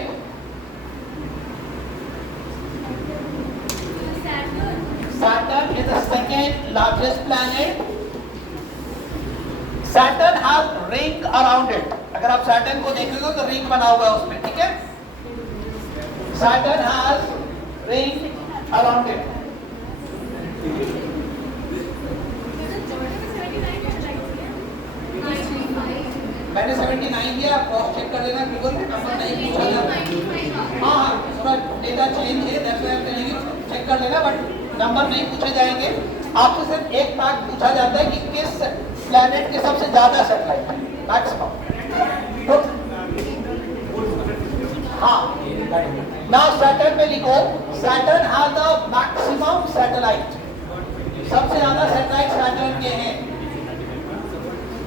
Saturn is the second largest planet. Saturn has ring around it. अगर आप Saturn को देखोगे तो रिंग बना हुआ है उसमें, ठीक है। Saturn has ring around it. मैंने 79 दिया, आप क्रॉस चेक कर लेना, गूगल पे नंबर नहीं पूछा जाता। हाँ, थोड़ा डेटा चेंज है, that's why I am telling you, check कर लेना, बट नंबर नहीं पूछे जाएंगे। आपसे सिर्फ एक बात पूछा जाता है कि किस प्लैनेट के सबसे ज्यादा सैटेलाइट है, मैक्सिमम। तो हाँ, नाउ सैटर्न में लिखो, Saturn has the maximum satellite. सबसे ज्यादा सैटेलाइट सैटर्न के हैं।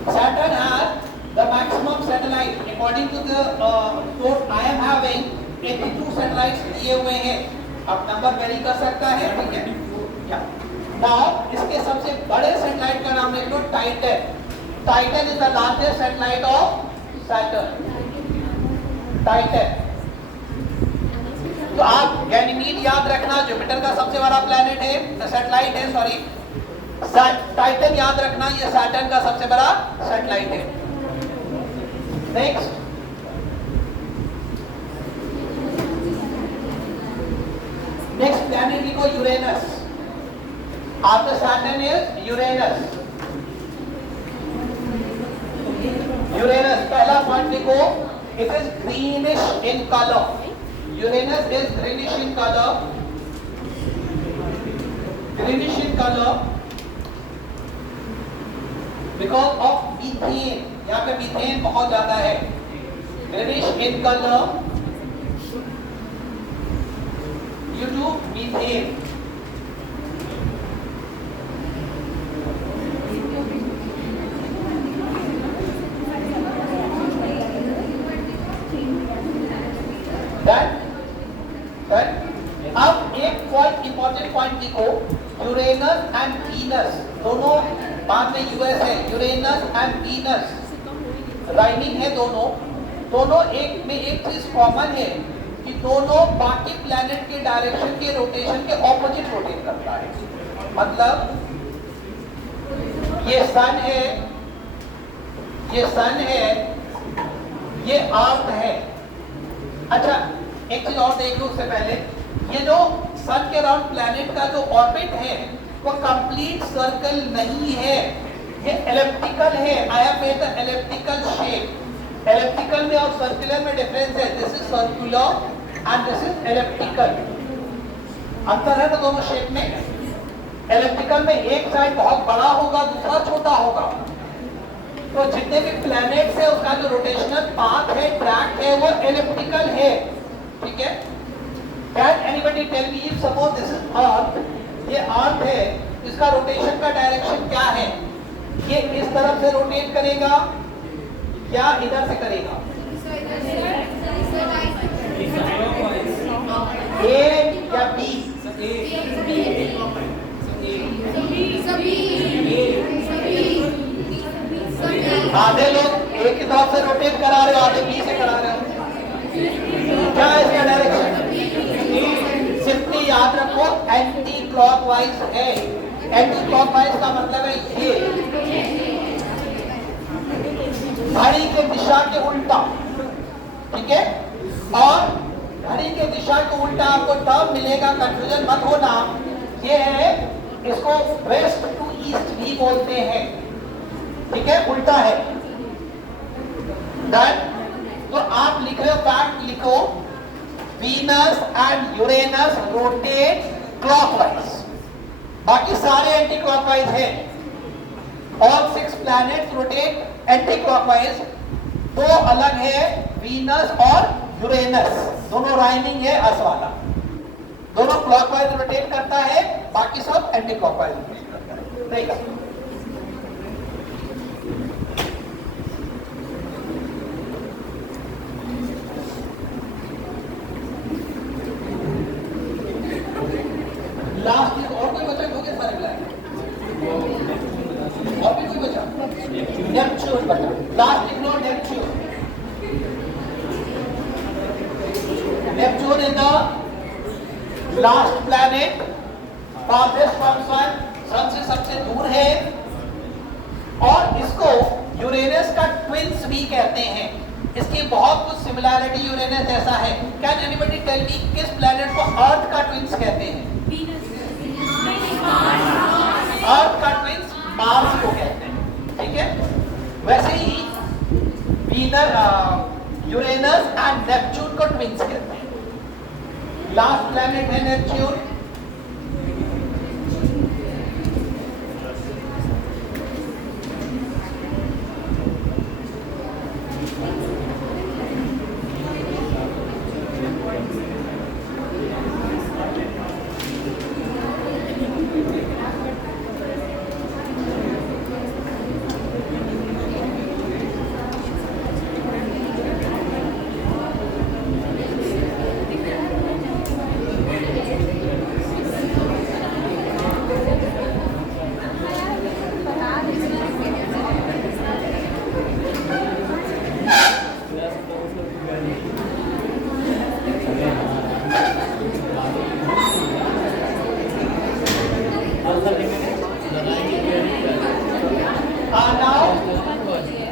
Saturn has the maximum satellite. According to the source I am having, 82 satellites दिए हुए हैं। अब नंबर वेरी कर सकता है, ठीक है। Now इसके सबसे बड़े सैटेलाइट का नाम लिख लो Titan. Titan is the largest satellite of Saturn. Titan. तो आप गैनीमीड याद रखना, जुपिटर का सबसे बड़ा प्लैनेट है, सैटेलाइट है, सॉरी। टाइटन याद रखना, ये सैटर्न का सबसे बड़ा सैटेलाइट है। नेक्स्ट, प्लैनेट लिखो Uranus. After Saturn is Uranus. Uranus पहला पॉइंट लिखो, it is greenish in colour. Uranus is greenish in colour. Greenish in colour because of methane. यहाँ पे मीथेन बहुत ज्यादा है। Greenish in colour due to methane. अब एक पॉइंट, इंपॉर्टेंट पॉइंट लिखो, यूरेनस एंड वीनस दोनों, बाद में यूएस है, यूरेनस एंड वीनस राइमिंग है दोनों। दोनों एक में एक चीज कॉमन है कि दोनों बाकी प्लैनेट के डायरेक्शन के रोटेशन के ऑपोजिट रोटेट करता है। मतलब ये सन है, ये सन है, ये अर्थ है। अच्छा, एक चीज और देख लो उससे पहले, ये जो सन के अराउंड प्लैनेट का जो ऑर्बिट है वो कंप्लीट सर्कल नहीं है, ये एलिप्टिकल है। I have made the elliptical shape. Elliptical में और सर्कुलर में डिफरेंस है। This is circular and this is elliptical. अंतर है ना दोनों शेप में। एलिप्टिकल में एक साइड बहुत बड़ा होगा, दूसरा छोटा होगा। तो जितने भी प्लैनेट्स है उसका जो रोटेशनल पाथ है, ट्रैक है, वो एलिप्टिकल है, ठीक है। Can anybody tell me, if suppose this is earth, ये अर्थ है, इसका रोटेशन का डायरेक्शन क्या है? ये इस तरफ से रोटेट करेगा या इधर से करेगा? ए या बी? आधे लोग ए की तरफ से रोटेट करा रहे हो, आधे बी से करा रहे हो। क्या है इसका डायरेक्शन? सिंपली याद रखो एंटी क्लॉकवाइज है। एंटी क्लॉकवाइज का मतलब है ये घड़ी के दिशा के उल्टा, ठीक है? और घड़ी के दिशा के उल्टा आपको टर्म मिलेगा, कंफ्यूजन मत होना। ये है, इसको वेस्ट टू ईस्ट भी बोलते हैं, ठीक है? उल्टा है। डन? तो आप लिख रहे हो, फैक्ट लिखो, Venus and Uranus rotate clockwise, बाकी सारे एंटी क्लॉकवाइज है। All 6 planets rotate anti clockwise. दो अलग है, वीनस और यूरेनस, दोनों राइमिंग है अस वाला। दोनों क्लॉकवाइज रोटेट करता है, बाकी सब एंटी क्लॉकवाइज रोटेट करता है। देखा? लास्ट में और कोई बचा? होगे सारे ब्लैक, और भी कोई बचा? नेपच्यून बचा। Last ignore Neptune. Neptune is the last planet, farthest from sun, सन से सबसे दूर है, और इसको यूरेनस का ट्विंस भी कहते हैं। इसकी बहुत कुछ सिमिलैरिटी यूरेनस जैसा है। कैन एनीबॉडी टेल मी किस प्लैनेट को अर्थ का ट्विंस कहते हैं? अर्थ का ट्विंस मार्स को कहते हैं, ठीक है? वैसे ही यूरेनस एंड नेपच्यून को ट्विंस कहते हैं। लास्ट प्लैनेट है नेपच्यून।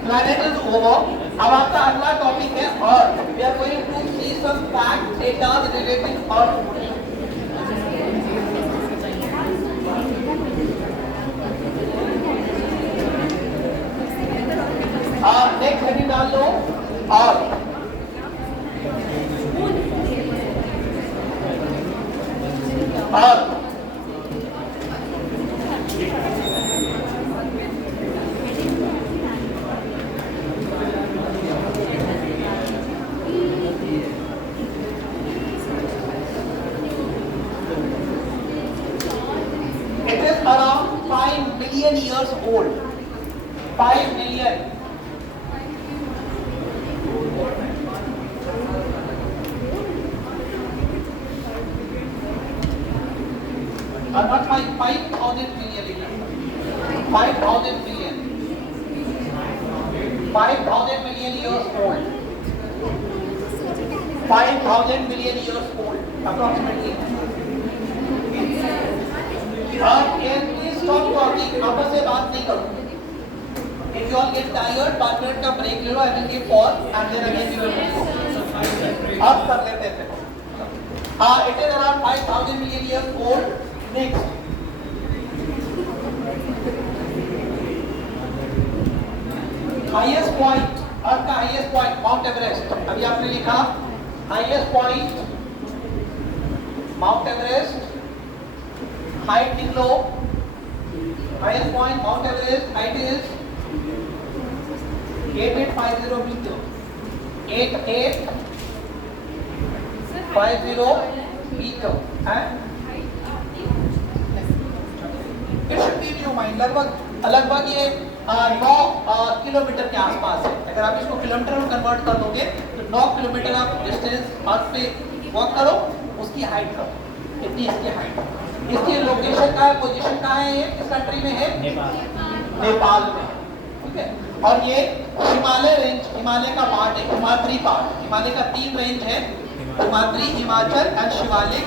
Planet is over. अब आपका अगला टॉपिक है अर्थ। We are going to see some fact data relating Earth. Next heading डाल लो अर्थ। अर्थ around 5 million years old. 5 million. Not 5,000 million. 5,000 million. 5,000 million years old. 5,000 million years old approximately. Stop talking. आपस में बात नहीं करो. If you all get tired, 5 minute का break ले लो. I will give pause and then again we will go. अब कर लेते हैं. It is around 5,000 million years old. Next. Highest point. Earth का highest point Mount Everest. अभी आपने लिखा highest point Mount Everest. Height लिख लो. Highest point Mount Everest. Height is 8850 meter. 8850 meter. It should be in your mind. लगभग ये 9 kilometre के आसपास है। अगर आप इसको किलोमीटर में कन्वर्ट कर दोगे तो 9 किलोमीटर आप डिस्टेंस अर्थ पे वॉक करो, उसकी हाइट करो, इतनी इसकी हाइट। इसकी लोकेशन का पोजीशन कहाँ है, ये किस कंट्री में है, नेपाल में, ठीक है। और ये हिमालय रेंज, हिमालय का पार्ट है, हिमाद्री पार्ट। हिमालय का 3 रेंज है, हिमाद्री, हिमाचल एंड शिवालिक।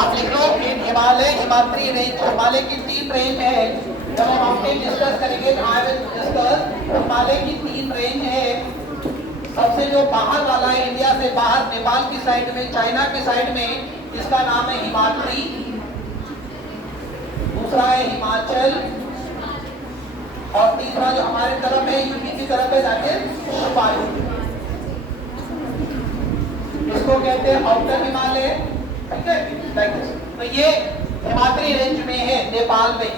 आप लिख लो इन हिमालय, हिमाद्री रेंज, हिमालय की 3 रेंज है। जब हम माउंटेन डिस्कस करेंगे तो आई विल डिस्कस हिमालय की 3 रेंज है। सबसे जो बाहर वाला है, इंडिया से बाहर, नेपाल की साइड में, चाइना की साइड में, इसका नाम है हिमाद्री। दूसरा है हिमाचल, और तीसरा जो हमारे तरफ है, यूपी की तरफ है, जाके शिवालिक। इसको कहते हैं आउटर हिमालय, ठीक है, लाइक दिस। तो ये हिमाद्री रेंज में है, नेपाल में,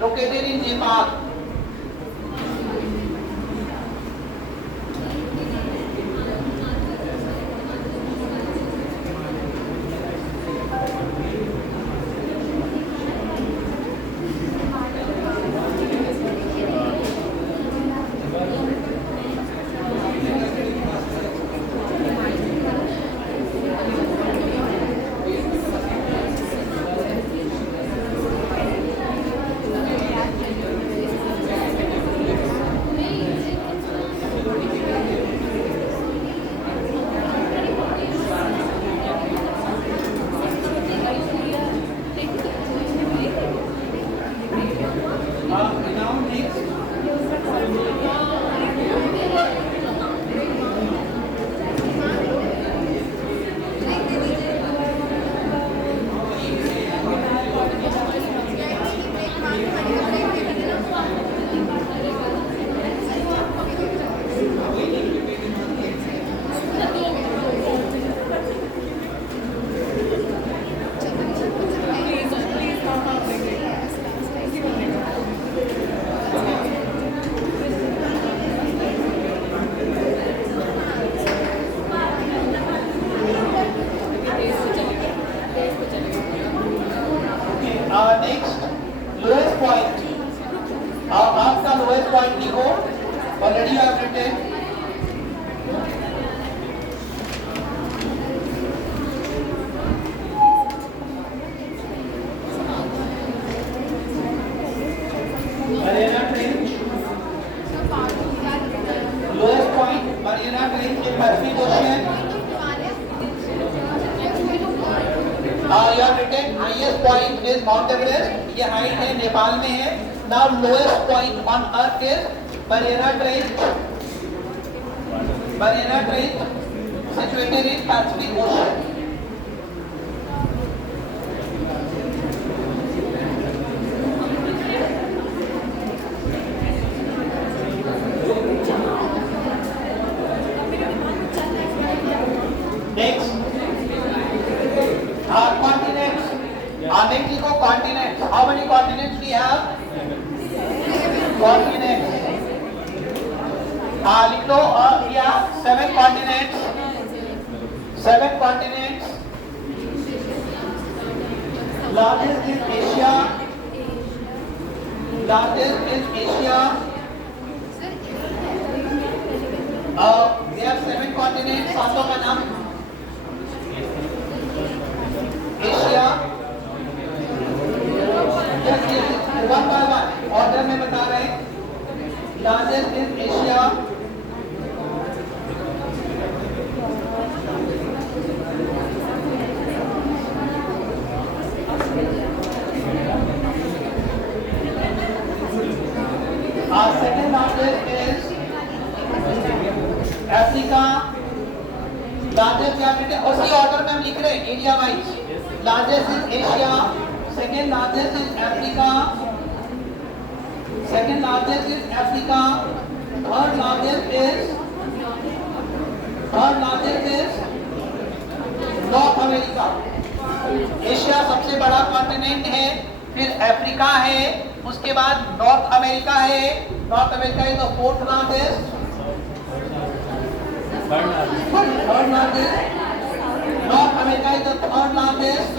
located in Nepal. Next lowest point, आपका लोएस्ट पॉइंट लिखो। Already you have written Mariana Trench, lowest point Mariana Trench in Pacific Ocean, highest point is Mount Everest, ये हाइट है, नेपाल में है। Now lowest point on Earth is Barrera Trench, Barrera Trench situated in Pacific Ocean. Next, continents. Next, लिखो continents. How many continents we have? Continents. लिख लो या 7 continents. 7 continents. Largest is Asia. Largest is Asia. There are 7 continents. सातों का नाम Asia, one by one order में बता रहे हैं। Largest is Asia, second largest is Africa. Largest क्या बेटे उसी ऑर्डर में हम लिख रहे हैं area wise. Largest is Asia, second largest is Africa, second largest is Africa, third largest is North America. Asia सबसे बड़ा कॉन्टिनेंट है, फिर अफ्रीका है, उसके बाद नॉर्थ अमेरिका है। North America is the fourth largest, third largest. North America is the third largest.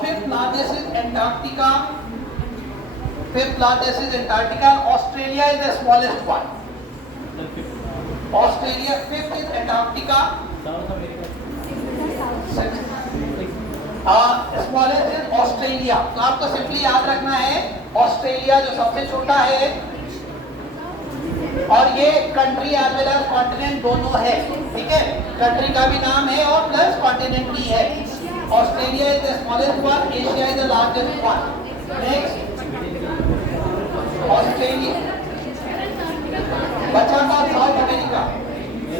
Fifth largest is Antarctica. Fifth largest is Antarctica. Australia is the smallest one. Australia. Fifth is Antarctica. South America. Smallest is Australia. तो आपको simply याद रखना है Australia जो सबसे छोटा है, और ये country as well as continent दोनों है। ठीक है, कंट्री का भी नाम है और प्लस कॉन्टिनेंट भी है। Australia is the smallest one, Asia is the largest one. Next Australia, बचा था south America.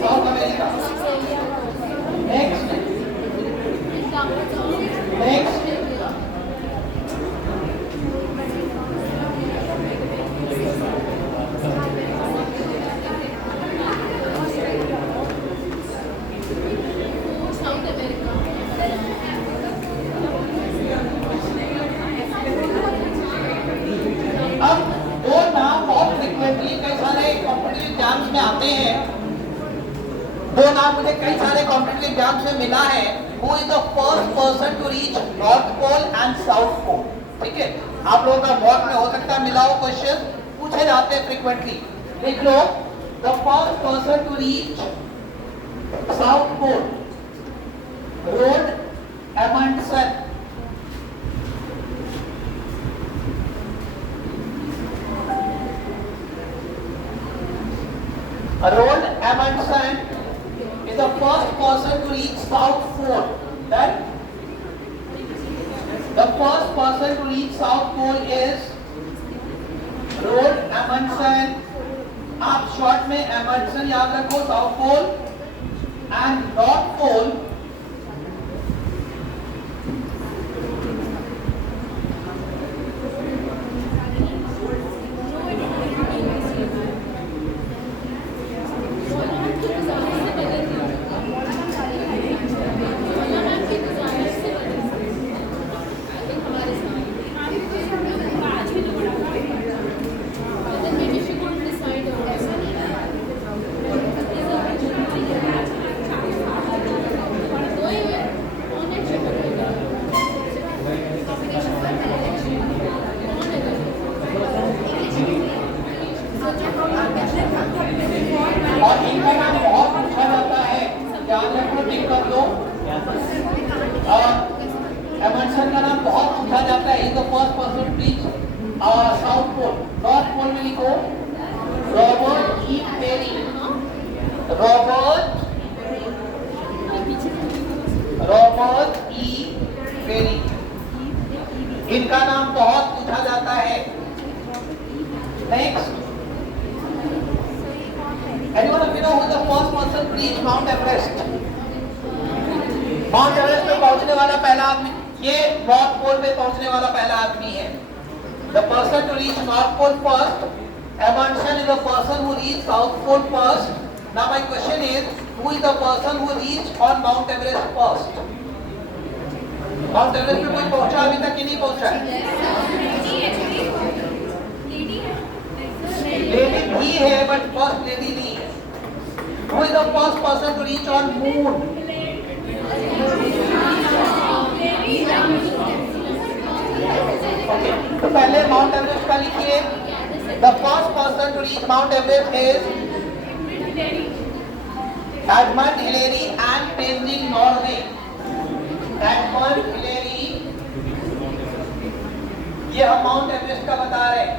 South America. Next next अब दो नाम बहुत फ्रीक्वेंटली कई सारे कॉम्पिटिटिव एग्जाम्स में आते हैं। दो नाम मुझे कई सारे कॉम्पिटिटिव एग्जाम्स में मिला है। Who is the first person to reach North Pole and South Pole? ठीक है, आप लोगों का मॉक में हो सकता है मिला हो क्वेश्चन, पूछे जाते हैं फ्रीक्वेंटली। देख लो, the first person to reach South Pole, Roald Amundsen. Roald Amundsen is the first person to reach South Pole. Then the first person to reach South Pole is Roald Amundsen. आप short में Amundsen याद रखो। South Pole and North Pole South Pole, North Pole में लिखो Robert E Peary, Robert E Peary. इनका नाम बहुत पूछा जाता है। Next, anyone of you know who the first person to reach Mount Everest? Mount Everest पे पहुंचने वाला पहला आदमी, ये नॉर्थ पोल पे पहुंचने वाला पहला आदमी है। The person to reach North Pole first, Amundsen is the person who reached South Pole first. Now my question is, who is the person who reached on Mount Everest first? Mount Everest पे कोई पहुंचा अभी तक कि नहीं पहुंचा? Lady भी है, but first lady नहीं है। Who is the first person to reach on Moon? Okay, तो पहले माउंट एवरेस्ट का लिखिए। The first person to reach Mount Everest is Edmund Hillary and Tenzing Norgay। Edmund Hillary, ये हम माउंट एवरेस्ट का बता रहे हैं,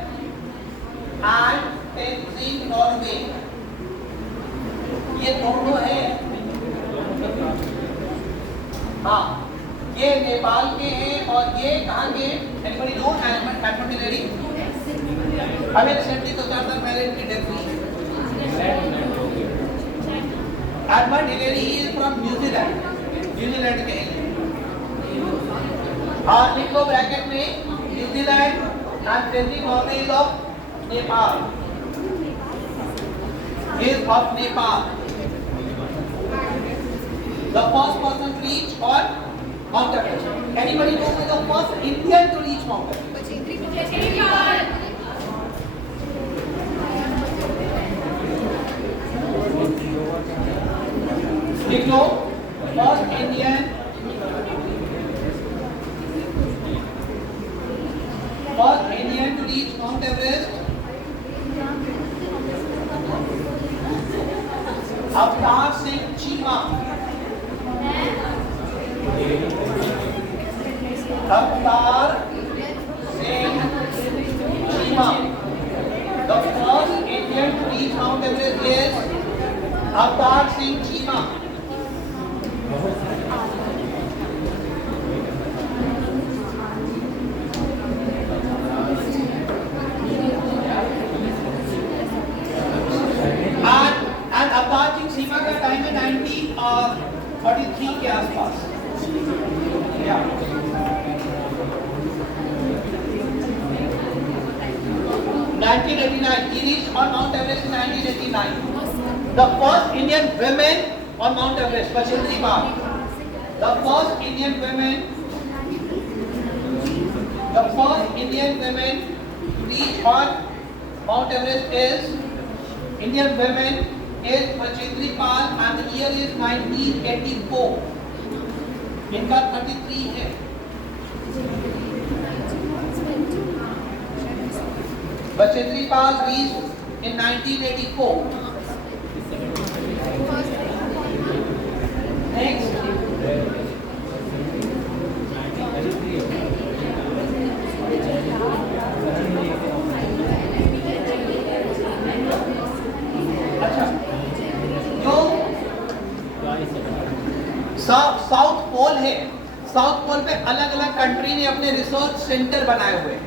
and Tenzing Norgay, ये दोनों हैं। हाँ, ये नेपाल के हैं और ये कहाँ के? Anybody know Edmund Hillary? अभी रिसेंटली 2-4 साल पहले इनकी डेथ हुई। Edmund Hillary is from New Zealand, New Zealand के हैं। और लिख लो ब्रैकेट में New Zealand and Tenzing Norgay is of Nepal, is of Nepal. The first person to reach on Mount Everest. Anybody know who is the first Indian to reach Mount Everest? लिख लो first Indian to reach Mount Everest, Avtar Singh Cheema. Avtar Singh Cheema. The first Indian to reach Mount Everest is Avtar Singh Cheema. And Avtar Singh Cheema का time है 1933 के आसपास। 1989, he reached on Mount Everest in 1989. The first Indian women on Mount Everest, Bachendri Pal. The first Indian women to reach on Mount Everest is Bachendri Pal and the year is 1984. इनका 33 है। Bachendri Pal reached in 1984. Next. अच्छा, जो south pole है, south pole पे अलग अलग country ने अपने रिसर्च सेंटर बनाए हुए हैं।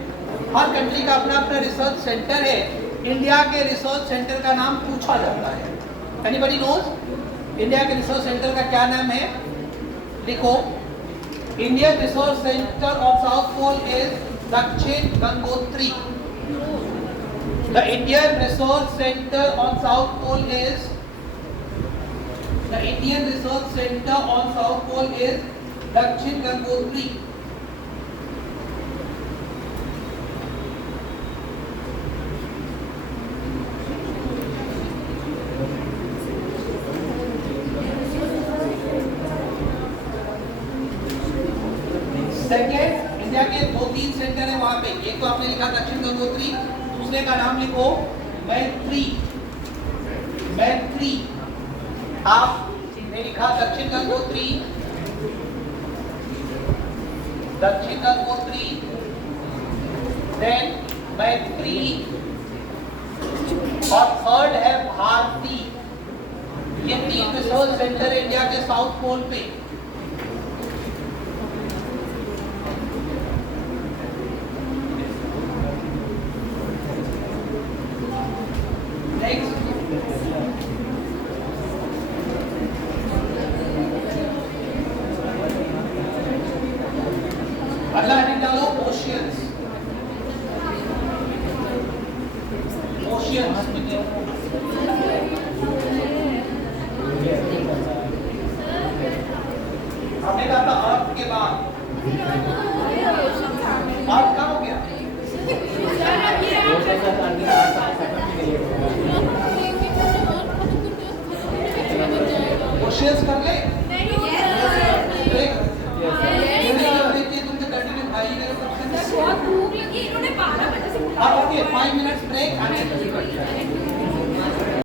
हर कंट्री का अपना अपना रिसर्च सेंटर है। इंडिया के रिसर्च सेंटर का नाम पूछा जाता है। एनीबडी नोज इंडिया के रिसर्च सेंटर का क्या नाम है? लिखो, Indian research centre of south pole is Dakshin Gangotri. The Indian research centre on south pole is Dakshin Gangotri. Second, India के 2-3 सेंटर है वहां पे। एक तो आपने लिखा दक्षिण गंगोत्री, दूसरे का नाम लिखो मैत्री। आपने लिखा दक्षिण गंगोत्री, देन मैत्री, और थर्ड है भारती। ये 3 रिसर्च सेंटर इंडिया के साउथ पोल पे। नेक्स्ट, अगला निकालो ओशियंस। ओशियंस हमने कहा था अर्थ के बाद अर्थ कहाँ हो गया? ओशियंस कर ले।